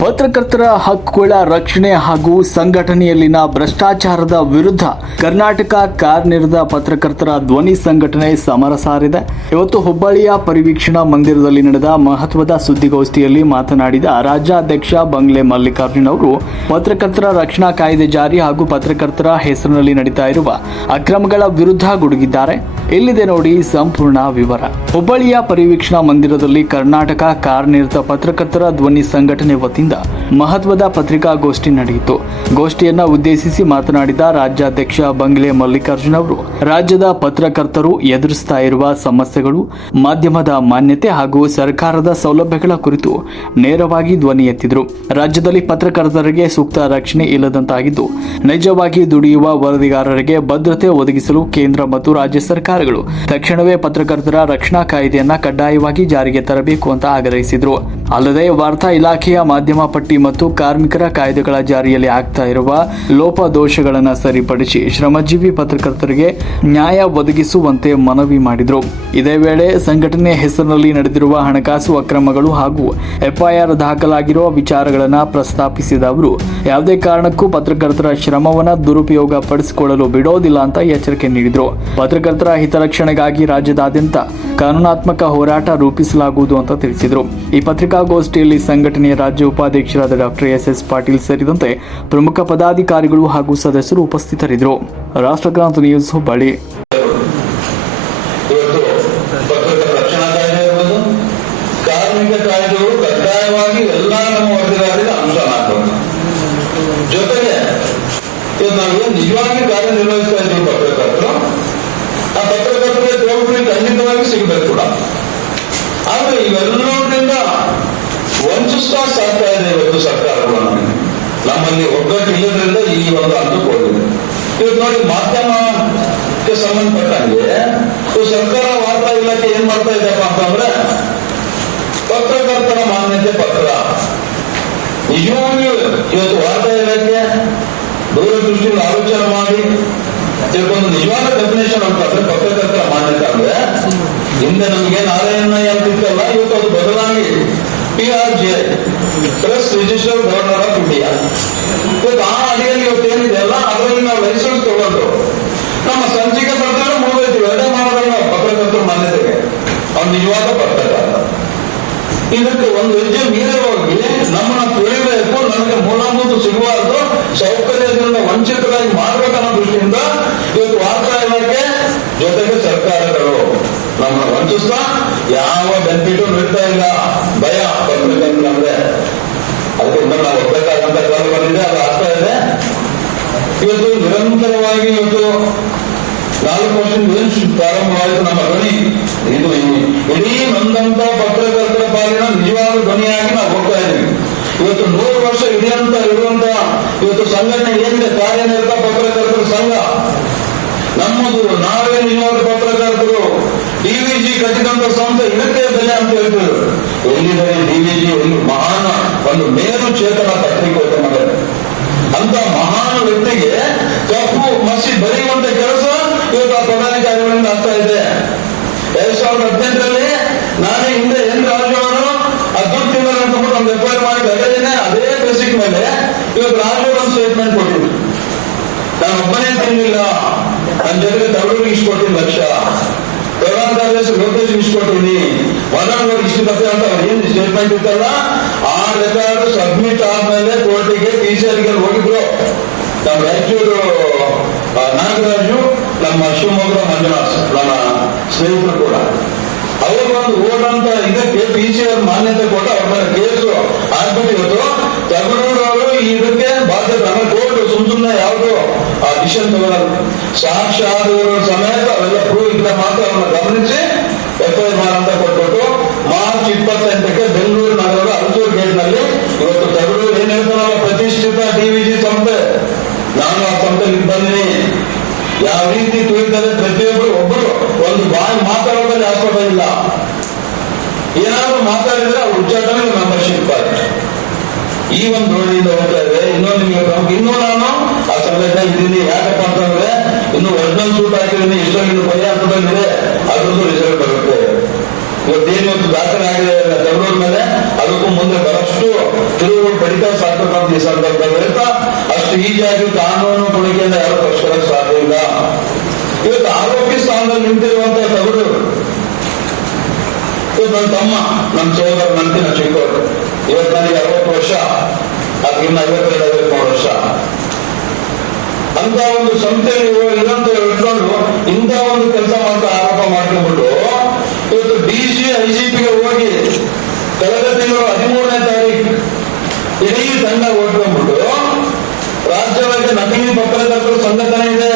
ಪತ್ರಕರ್ತರ ಹಕ್ಕುಗಳ ರಕ್ಷಣೆ ಹಾಗೂ ಸಂಘಟನೆಯಲ್ಲಿನ ಭ್ರಷ್ಟಾಚಾರದ ವಿರುದ್ಧ ಕರ್ನಾಟಕ ಕಾರ್ಯನಿರತ ಪತ್ರಕರ್ತರ ಧ್ವನಿ ಸಂಘಟನೆ ಸಮರ ಸಾರಿದೆ. ಇವತ್ತು ಹುಬ್ಬಳ್ಳಿಯ ಪರಿವೀಕ್ಷಣಾ ಮಂದಿರದಲ್ಲಿ ನಡೆದ ಮಹತ್ವದ ಸುದ್ದಿಗೋಷ್ಠಿಯಲ್ಲಿ ಮಾತನಾಡಿದ ರಾಜ್ಯಾಧ್ಯಕ್ಷ ಬಂಗ್ಲೆ ಮಲ್ಲಿಕಾರ್ಜುನ್ ಅವರು ಪತ್ರಕರ್ತರ ರಕ್ಷಣಾ ಕಾಯ್ದೆ ಜಾರಿ ಹಾಗೂ ಪತ್ರಕರ್ತರ ಹೆಸರಿನಲ್ಲಿ ನಡೀತಾ ಇರುವ ಅಕ್ರಮಗಳ ವಿರುದ್ಧ ಗುಡುಗಿದ್ದಾರೆ. ಇಲ್ಲಿದೆ ನೋಡಿ ಸಂಪೂರ್ಣ ವಿವರ. ಹುಬ್ಬಳ್ಳಿಯ ಪರಿವೀಕ್ಷಣಾ ಮಂದಿರದಲ್ಲಿ ಕರ್ನಾಟಕ ಕಾರ್ಯನಿರತ ಪತ್ರಕರ್ತರ ಧ್ವನಿ ಸಂಘಟನೆ ವತಿಯಿಂದ ಮಹತ್ವದ ಪತ್ರಿಕಾಗೋಷ್ಠಿ ನಡೆಯಿತು. ಗೋಷ್ಠಿಯನ್ನ ಉದ್ದೇಶಿಸಿ ಮಾತನಾಡಿದ ರಾಜ್ಯಾಧ್ಯಕ್ಷ ಬಂಗ್ಲೆ ಮಲ್ಲಿಕಾರ್ಜುನ್ ಅವರು ರಾಜ್ಯದ ಪತ್ರಕರ್ತರು ಎದುರಿಸ್ತಾ ಇರುವ ಸಮಸ್ಯೆಗಳು, ಮಾಧ್ಯಮದ ಮಾನ್ಯತೆ ಹಾಗೂ ಸರ್ಕಾರದ ಸೌಲಭ್ಯಗಳ ಕುರಿತು ನೇರವಾಗಿ ಧ್ವನಿ ಎತ್ತಿದರು. ರಾಜ್ಯದಲ್ಲಿ ಪತ್ರಕರ್ತರಿಗೆ ಸೂಕ್ತ ರಕ್ಷಣೆ ಇಲ್ಲದಂತಾಗಿದ್ದು, ನೈಜವಾಗಿ ದುಡಿಯುವ ವರದಿಗಾರರಿಗೆ ಭದ್ರತೆ ಒದಗಿಸಲು ಕೇಂದ್ರ ಮತ್ತು ರಾಜ್ಯ ಸರ್ಕಾರಗಳು ತಕ್ಷಣವೇ ಪತ್ರಕರ್ತರ ರಕ್ಷಣಾ ಕಾಯ್ದೆಯನ್ನ ಕಡ್ಡಾಯವಾಗಿ ಜಾರಿಗೆ ತರಬೇಕು ಅಂತ ಆಗ್ರಹಿಸಿದರು. ಅಲ್ಲದೆ ವಾರ್ತಾ ಇಲಾಖೆಯ ಮಾಧ್ಯಮ ಪಟ್ಟಿ ಮತ್ತು ಕಾರ್ಮಿಕರ ಕಾಯ್ದೆಗಳ ಜಾರಿಯಲ್ಲಿ ಆಗ್ತಾ ಇರುವ ಲೋಪದೋಷಗಳನ್ನು ಸರಿಪಡಿಸಿ ಶ್ರಮಜೀವಿ ಪತ್ರಕರ್ತರಿಗೆ ನ್ಯಾಯ ಒದಗಿಸುವಂತೆ ಮನವಿ ಮಾಡಿದರು. ಇದೇ ವೇಳೆ ಸಂಘಟನೆ ಹೆಸರಿನಲ್ಲಿ ನಡೆದಿರುವ ಹಣಕಾಸು ಅಕ್ರಮಗಳು ಹಾಗೂ ಎಫ್ಐಆರ್ ದಾಖಲಾಗಿರುವ ವಿಚಾರಗಳನ್ನು ಪ್ರಸ್ತಾಪಿಸಿದ ಅವರು ಯಾವುದೇ ಕಾರಣಕ್ಕೂ ಪತ್ರಕರ್ತರ ಶ್ರಮವನ್ನು ದುರುಪಯೋಗ ಪಡಿಸಿಕೊಳ್ಳಲು ಬಿಡೋದಿಲ್ಲ ಅಂತ ಎಚ್ಚರಿಕೆ ನೀಡಿದರು. ಪತ್ರಕರ್ತರ ಹಿತರಕ್ಷಣೆಗಾಗಿ ರಾಜ್ಯದಾದ್ಯಂತ ಕಾನೂನಾತ್ಮಕ ಹೋರಾಟ ರೂಪಿಸಲಾಗುವುದು ಅಂತ ತಿಳಿಸಿದರು. ಈ ಪತ್ರಿಕಾಗೋಷ್ಠಿಯಲ್ಲಿ ಸಂಘಟನೆಯ ರಾಜ್ಯ ಉಪಾಧ್ಯಕ್ಷರಾದ ಡಾಕ್ಟರ್ ಎಸ್ ಪಾಟೀಲ್ ಸೇರಿದಂತೆ ಪ್ರಮುಖ ಪದಾಧಿಕಾರಿಗಳು ಹಾಗೂ ಸದಸ್ಯರು ಉಪಸ್ಥಿತರಿದ್ದರು. ರಾಷ್ಟ್ರಕ್ರಾಂತಿ ನ್ಯೂಸ್ ಹುಬ್ಬಳ್ಳಿ. ಕಾರ್ಮಿಕ ಕಾಯ್ದೆಗಳು ಕಡ್ಡಾಯವಾಗಿ ಎಲ್ಲ ನಮ್ಮ ವರದಿಗಾರರಿಗೆ ಅನುಷ್ಠಾನ ಆಗಬೇಕು. ಜೊತೆಗೆ ನಾವು ನಿಜವಾಗಿ ಕಾರ್ಯನಿರ್ವಹಿಸ್ತಾ ಇದ್ದೀವಿ ಪತ್ರಕರ್ತರು, ಆ ಪತ್ರಕರ್ತರಿಗೆ ಟೋಲ್ ಖಂಡಿತವಾಗಿ ಸಿಗಬೇಕು ಕೂಡ. ಆದ್ರೆ ಇವೆಲ್ಲದರಿಂದ ವಂಚಿಸ್ತಾ ಸಾಕ್ತಾ ಇದೆ ಇವತ್ತು ಸರ್ಕಾರಗಳು. ನಮ್ಮಲ್ಲಿ ಒಗ್ಗಟ್ಟು ಇಲ್ಲದ್ರಿಂದ ಈ ಒಂದು ಹಂತಕ್ಕೆ ಹೋಗಿದೆ. ಇವತ್ತು ನೋಡಿ, ಮಾಧ್ಯಮಕ್ಕೆ ಸಂಬಂಧಪಟ್ಟಂಗೆ ಸರ್ಕಾರ ವಾರ್ತಾ ಇಲಾಖೆ ಏನ್ ಮಾಡ್ತಾ ಇದೆಯಪ್ಪ ಅಂತಂದ್ರೆ ಪತ್ರಕರ್ತರ ಮಾನ್ಯತೆ ಪತ್ರ. ನಿಜವಾಗಿಯೂ ಇವತ್ತು ವಾರ್ತಾ ಇಲಾಖೆ ದೂರದೃಷ್ಟಿಯಿಂದ ಆಲೋಚನೆ ಮಾಡಿ ಇದಕ್ಕೊಂದು ನಿಜವಾದ ಡೆಫಿನೇಷನ್ ಅಂತಂದ್ರೆ ಪತ್ರಕರ್ತರ ಮಾನ್ಯತೆ ಅಂದ್ರೆ ಹಿಂದೆ ನಮಗೆ ನಾರಾಯಣ ಅಂತಿತ್ತಲ್ಲ, ಇವತ್ತು ಅದು ಬದಲಾಗಿ PRJ press register governor of India. ಇವತ್ತು ಆ ಅಡಿಯಲ್ಲಿ ಇವತ್ತೇನಿದೆ ಅಲ್ಲ, ಅದರಲ್ಲಿ ನಾವು ಲೈಸೆನ್ಸ್ ತಗೊಂಡು ನಮ್ಮ ಸಂಚಿಕೆ ಬರ್ತಾರೆ ಮುಗಿದೈತಿ. ಎರಡೇ ಮಾಡೋದಲ್ಲ ಪತ್ರಕರ್ತರ ಮಾನ್ಯತೆಗೆ ಅವ್ನು ನಿಜವಾದ ಪತ್ರಕರ್ತ. ಇದಕ್ಕೆ ಒಂದು ಹೆಜ್ಜೆ ಮೀರಿ ಹೋಗಿ ನಮ್ಮನ್ನ ತುಳಿಬೇಕು, ನಮಗೆ ಮೂಲಭೂತ ಸಿಗಬಾರ್ದು, ಸೌಕರ್ಯದಿಂದ ವಂಚಿತರಾಗಿ ಮಾಡ್ಬೇಕನ್ನೋ ದೃಷ್ಟಿಯಿಂದ ಇವತ್ತು ವಾರ್ತಾ ಇಲಾಖೆ ಜೊತೆಗೆ ಸರ್ಕಾರಗಳು ನಮ್ಮನ್ನ ವಂಚಿಸ್ತಾ ಯಾವ ಬೆನಿಫಿಟು ನೀಡ್ತಾ ಇಲ್ಲ. ಭಯ ಪತ್ರಕರ್ತರಂದ್ರೆ ಅದಕ್ಕೆ ನಾವು ಒಗ್ಗಟ್ಟಾಗಂತ ಕಾಲ ಬಂದಿದೆ, ಅದು ಆಗ್ತಾ ಇದೆ. ಇವತ್ತು ನಿರಂತರವಾಗಿ ಇವತ್ತು 4 ವರ್ಷದಿಂದ ಏನು ಪ್ರಾರಂಭವಾಯಿತು ನಮ್ಮ ಧ್ವನಿ, ಇದು ಇಡೀ ನೊಂದಂತ ಪತ್ರಕರ್ತರ ಪಾಲಿನ ನಿಜವಾದ ಧ್ವನಿಯಾಗಿ ನಾವು ಹೋಗ್ತಾ ಇದ್ದೀವಿ. ಇವತ್ತು 100 ವರ್ಷ ಇರುವಂತ ಇವತ್ತು ಸಂಘಟನೆ ಏನಿದೆ, ಕಾರ್ಯನಿರತ ಪತ್ರಕರ್ತರ ಸಂಘ ನಮ್ಮದು, ನಾವೇ ನಿಜವಾದ ಪತ್ರಕರ್ತರು. DVG ಕಟ್ಟಿದಂತ ಸಂಸ್ಥೆ ಇದಕ್ಕೆ ಬೆಲೆ ಅಂತ ಹೇಳ್ತಾರೆ. ಎಲ್ಲಿದ್ದಾರೆ DVG? ಒಂದು ಮಹಾನ್, ಒಂದು ಮೇರು ಚೇತನ ಪತ್ರಿಕೋದ್ಯಮದ ಅಂತ ಮಹಾನ್ ವ್ಯಕ್ತಿಗೆ ಕಪ್ಪು ಮಸಿ ಬರೆಯುವಂತ ಕೆಲಸ ಇವತ್ತು ಆ ಪದಾಧಿಕಾರಿಗಳಿಂದ ಆಗ್ತಾ ಇದೆ. 2018ರಲ್ಲಿ ನಾನೇ ಹಿಂದೆ ರಾಜು ಅವರು ದುಡ್ಡು ತಿಂದರೆ ಅಂತ ಒಂದು ಎಫ್ಐಆರ್ ಮಾಡಿ ಅದೇನೆ ಅದೇ ಬೇಸಿಕ್ ಮೇಲೆ ಇವತ್ತು ರಾಜು ಒಂದು ಸ್ಟೇಟ್ಮೆಂಟ್ ಕೊಟ್ಟಿದ್ರು. ನಾನು ಒಬ್ಬನೇ ತಿನ್ನಿಲ್ಲ, ನನ್ನ ಜೊತೆಗೆ ತಮಿಳಿಗೆ ಇಷ್ಟುಕೊಟ್ಟಿನಿ ಲಕ್ಷ, ಪ್ರಧಾನ ಕಾರ್ಯದರ್ಶಿ ಲೋಕೇಶ್ ಇಷ್ಟುಕೊಟ್ಟಿನಿ, ಮದನ್ ಇಷ್ಟು ಕಥೆ ಅಂತ ಏನ್ ಸ್ಟೇಟ್ಮೆಂಟ್ ಇತ್ತಲ್ಲ, ಆ ರೆಕಾರ್ಡ್ ಸಬ್ಮಿಟ್ ಆದ್ಮೇಲೆ ಕೋರ್ಟಿಗೆ PCRಗೆ ಹೋಗಿದ್ರು. ನಮ್ಮ ರಾಯಚೂರು ನಾಗರಾಜು, ನಮ್ಮ ಶಿವಮೊಗ್ಗ ಮಂಜುನಾಥ್, ನಮ್ಮ ಸ್ನೇಹಿತರು ಕೂಡ ಅವರು ಒಂದು ಓಡಂತ ಇದಕ್ಕೆ PCR ಮಾನ್ಯತೆ ಕೊಟ್ಟು ಅವ್ರ ಮೇಲೆ ಕೇಸು ಆಗ್ಬಿಟ್ಟು ಇವತ್ತು ತಗಡೂರು ಅವರು ಇದಕ್ಕೆ ಬಾಧ್ಯತೆ. ಆಮೇಲೆ ಕೋರ್ಟ್ ಸುಮ್ಮನೆ ಯಾವುದು ಆ ಡಿಸಿಷನ್ ತಗೊಳ್ಳೋದು, ಸಾಕ್ಷಾತ್ ಸಮೇತ ಅವೆಲ್ಲ ಪ್ರೂವ್ ಇದ್ರೆ ಮಾತ್ರ ಅವನ್ನ ಗಮನಿಸಿ FIR ಮಾಡಂತ ಕೊಟ್ಬಿಟ್ಟು ಮಾರ್ಚ್ 28ಕ್ಕೆ ಬೆಂಗಳೂರು ನಗರದ ಅರಸೂರು ಗೇಟ್ ನಲ್ಲಿ ಇವತ್ತು ತಗಡೂರು ಏನ್ ಹೇಳ್ತಾರಲ್ಲ, ಪ್ರತಿಷ್ಠಿತ DVG ಸಂಸ್ಥೆ, ನಾನು ಆ ಸಂಸ್ಥೆಗೆ ಬಂದಿನಿ, ಯಾವ ರೀತಿ ತುಳಿತಾರೆ ಪ್ರತಿಯೊಬ್ಬರು. ಒಬ್ಬರು ಒಂದು ಬಾಯಿ ಮಾತಾಡೋದ್ರಲ್ಲಿ ಆಸ್ಪದ ಇಲ್ಲ, ಏನಾದ್ರು ಮಾತಾಡಿದ್ರೆ ಅವ್ರು ಉಚ್ಚಾಟನೆ ಮೆಂಬರ್ಶಿಪ್ ಕಾರ್ಡ್. ಈ ಒಂದು ರೋಡಿಯಿಂದ ಹೋಗ್ತಾ ಇದೆ. ಇನ್ನೂ ನಾನು ಆ ಸಂಘಟನೆ ಇದ್ದೀನಿ. ಯಾಕಪ್ಪ ಅಂತಂದ್ರೆ ಇನ್ನು ಒರಿಜಿನಲ್ ಸೂಟ್ ಹಾಕಿದ್ದೀನಿ, ಇಷ್ಟೊಂದು ಭಯ ಅಂತಂದಿದೆ, ಅದ್ರದ್ದು ರಿಸಲ್ಟ್ ಬರುತ್ತೆ. ಇವತ್ತೇನು ದಾಖಲೆ ಆಗಿದೆ ತವರೂರ ಮೇಲೆ, ಅದಕ್ಕೂ ಮುಂದೆ ಬಹಳಷ್ಟು ತಿರುವು ಬಡಿತಾ ಸಾಕ್ಬೇಕಂತ ಈ ಸಂದರ್ಭದಲ್ಲಿ ಹೇಳ್ತಾ, ಅಷ್ಟು ಈಜಿಯಾಗಿ ಕಾನೂನು ಕೊಡುಗೆಯಿಂದ ಯಾರು ಪರಿಷ್ಕರಿಸಕ್ಕೆ ಸಾಧ್ಯ ಇಲ್ಲ. ಇವತ್ತು ಆರೋಪಿ ಸ್ಥಾನದಲ್ಲಿ ನಿಂತಿರುವಂತಹ ತವರೂರು, ಇವತ್ತು ನನ್ನ ತಮ್ಮ, ನನ್ನ ಸೋದರ, ನಂತಿನ ಚಿಕ್ಕವರು, ಇವತ್ತು ನನಗೆ 60 ವರ್ಷ, ಅದಕ್ಕಿಂತ 52-53 ವರ್ಷ ಅಂತ ಒಂದು ಸಂಸ್ಥೆಯಲ್ಲಿ ಇದಂತ ಇಟ್ಕೊಂಡು ಇಂಥ ಒಂದು ಕೆಲಸ ಮಾಡ್ತಾ ಆರೋಪ ಮಾಡ್ಕೊಂಡ್ಬಿಟ್ಟು ಇವತ್ತು ಡಿಸಿ ಐಜಿಪಿಗೆ ಹೋಗಿ ಕಳೆದ ತಿಂಗಳು 13ನೇ ತಾರೀಕು ಇಡೀ ತಂಡ ಓಡ್ಕೊಂಡ್ಬಿಟ್ಟು ರಾಜ್ಯವಾಗಿ ನಕಲಿ ಪತ್ರಕರ್ತರ ಸಂಘಟನೆ ಇದೆ,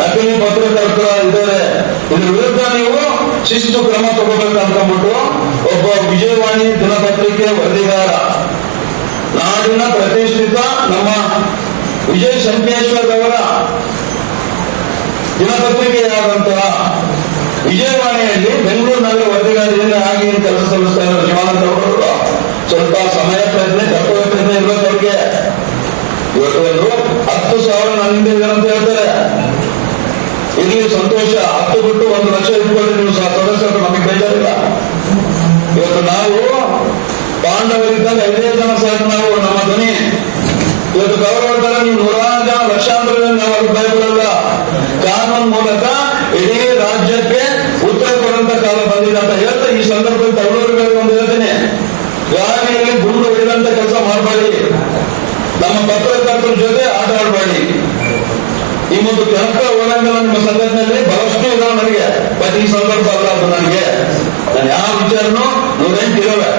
ನಕಲಿ ಪತ್ರಕರ್ತರ ಇದ್ದಾರೆ, ಇದ್ರ ವಿರುದ್ಧ ನೀವು ಶಿಸ್ತು ಕ್ರಮ ತಗೋಬೇಕು ಅನ್ಕೊಂಡ್ಬಿಟ್ಟು ಒಬ್ಬ ವಿಜಯವಾಣಿ ದಿನಪತ್ರಿಕೆ ವರದಿಗಾರ, ನಾಡಿನ ಪ್ರತಿಷ್ಠಿತ ನಮ್ಮ ವಿಜಯ್ ಸಂಕೇಶ್ವರ್ ಅವರ ದಿನಪತ್ರಿಕೆಯಾದಂತಹ ವಿಜಯವಾಣಿಯಲ್ಲಿ ಬೆಂಗಳೂರು ನಗರ ವರದಿಗಾರಿಯಿಂದ ಆಗಿ ಕೆಲಸ ಸಲ್ಲಿಸ್ತಾ ಇರೋ ಶಿವಾನಂದ ಅವರು ಸ್ವಲ್ಪ ಸಮಯ ಪ್ರಯತ್ನ, ಕರ್ತವ್ಯ ಪ್ರಯತ್ನ ಇರ್ಬೇಕು ಅವ್ರಿಗೆ. ಇವತ್ತು 10,000 ನನ್ನಿಂದ ಇದ್ದಾರೆ ಅಂತ ಹೇಳ್ತಾರೆ, ಇಲ್ಲಿ ಸಂತೋಷ. 10 ಬಿಟ್ಟು 1 ಲಕ್ಷ ಇಟ್ಕೊಂಡು ನೀವು ಸದಸ್ಯರು, ನಮಗೆ ಬೇಜಾರಿಲ್ಲ. ಇವತ್ತು ನಾವು ಪಾಂಡವರಿದ್ದಾಗ 5 ಜನ ಸಾಕು ನಾವು, ನಮ್ಮ ಧ್ವನಿ. ಇವತ್ತು ಗೌರವ ತರ ನೀವು 100 ಜನ, ಲಕ್ಷಾಂತರ ನಾವು ಅಭಿಪ್ರಾಯಗಳಲ್ಲ. ಕಾನೂನು ಮೂಲಕ ಇಡೀ ರಾಜ್ಯಕ್ಕೆ ಉತ್ತರ ಕೊಡುವಂತ ಕಾಲ ಬಂದಿದೆ ಅಂತ ಹೇಳ್ತಾ ಈ ಸಂದರ್ಭದಲ್ಲಿ ತವರೂರುಗಳಿಗೆ ಒಂದು ಹೇಳ್ತೇನೆ, ಗಾಳಿಯಲ್ಲಿ ಗುಂಡು ಹೊಡೆದಂತ ಕೆಲಸ ಮಾಡಬೇಡಿ, ನಮ್ಮ ಪತ್ರಕರ್ತರ ಜೊತೆ ಆಟ ಆಡಬೇಡಿ. ಈ ಒಂದು ಕೆನಕ ಹೋರಾಟಗಳ ನಿಮ್ಮ ಸಂಘಟನೆಯಲ್ಲಿ ಬಹಳಷ್ಟು ಇದಾವೆ ನನಗೆ, ಬಟ್ ಈ ಸಂದರ್ಭ ಅಲ್ಲ ಅದು ನನಗೆ. ನಾನು ಯಾವ ವಿಚಾರನೂ 108 ಇರವೆ.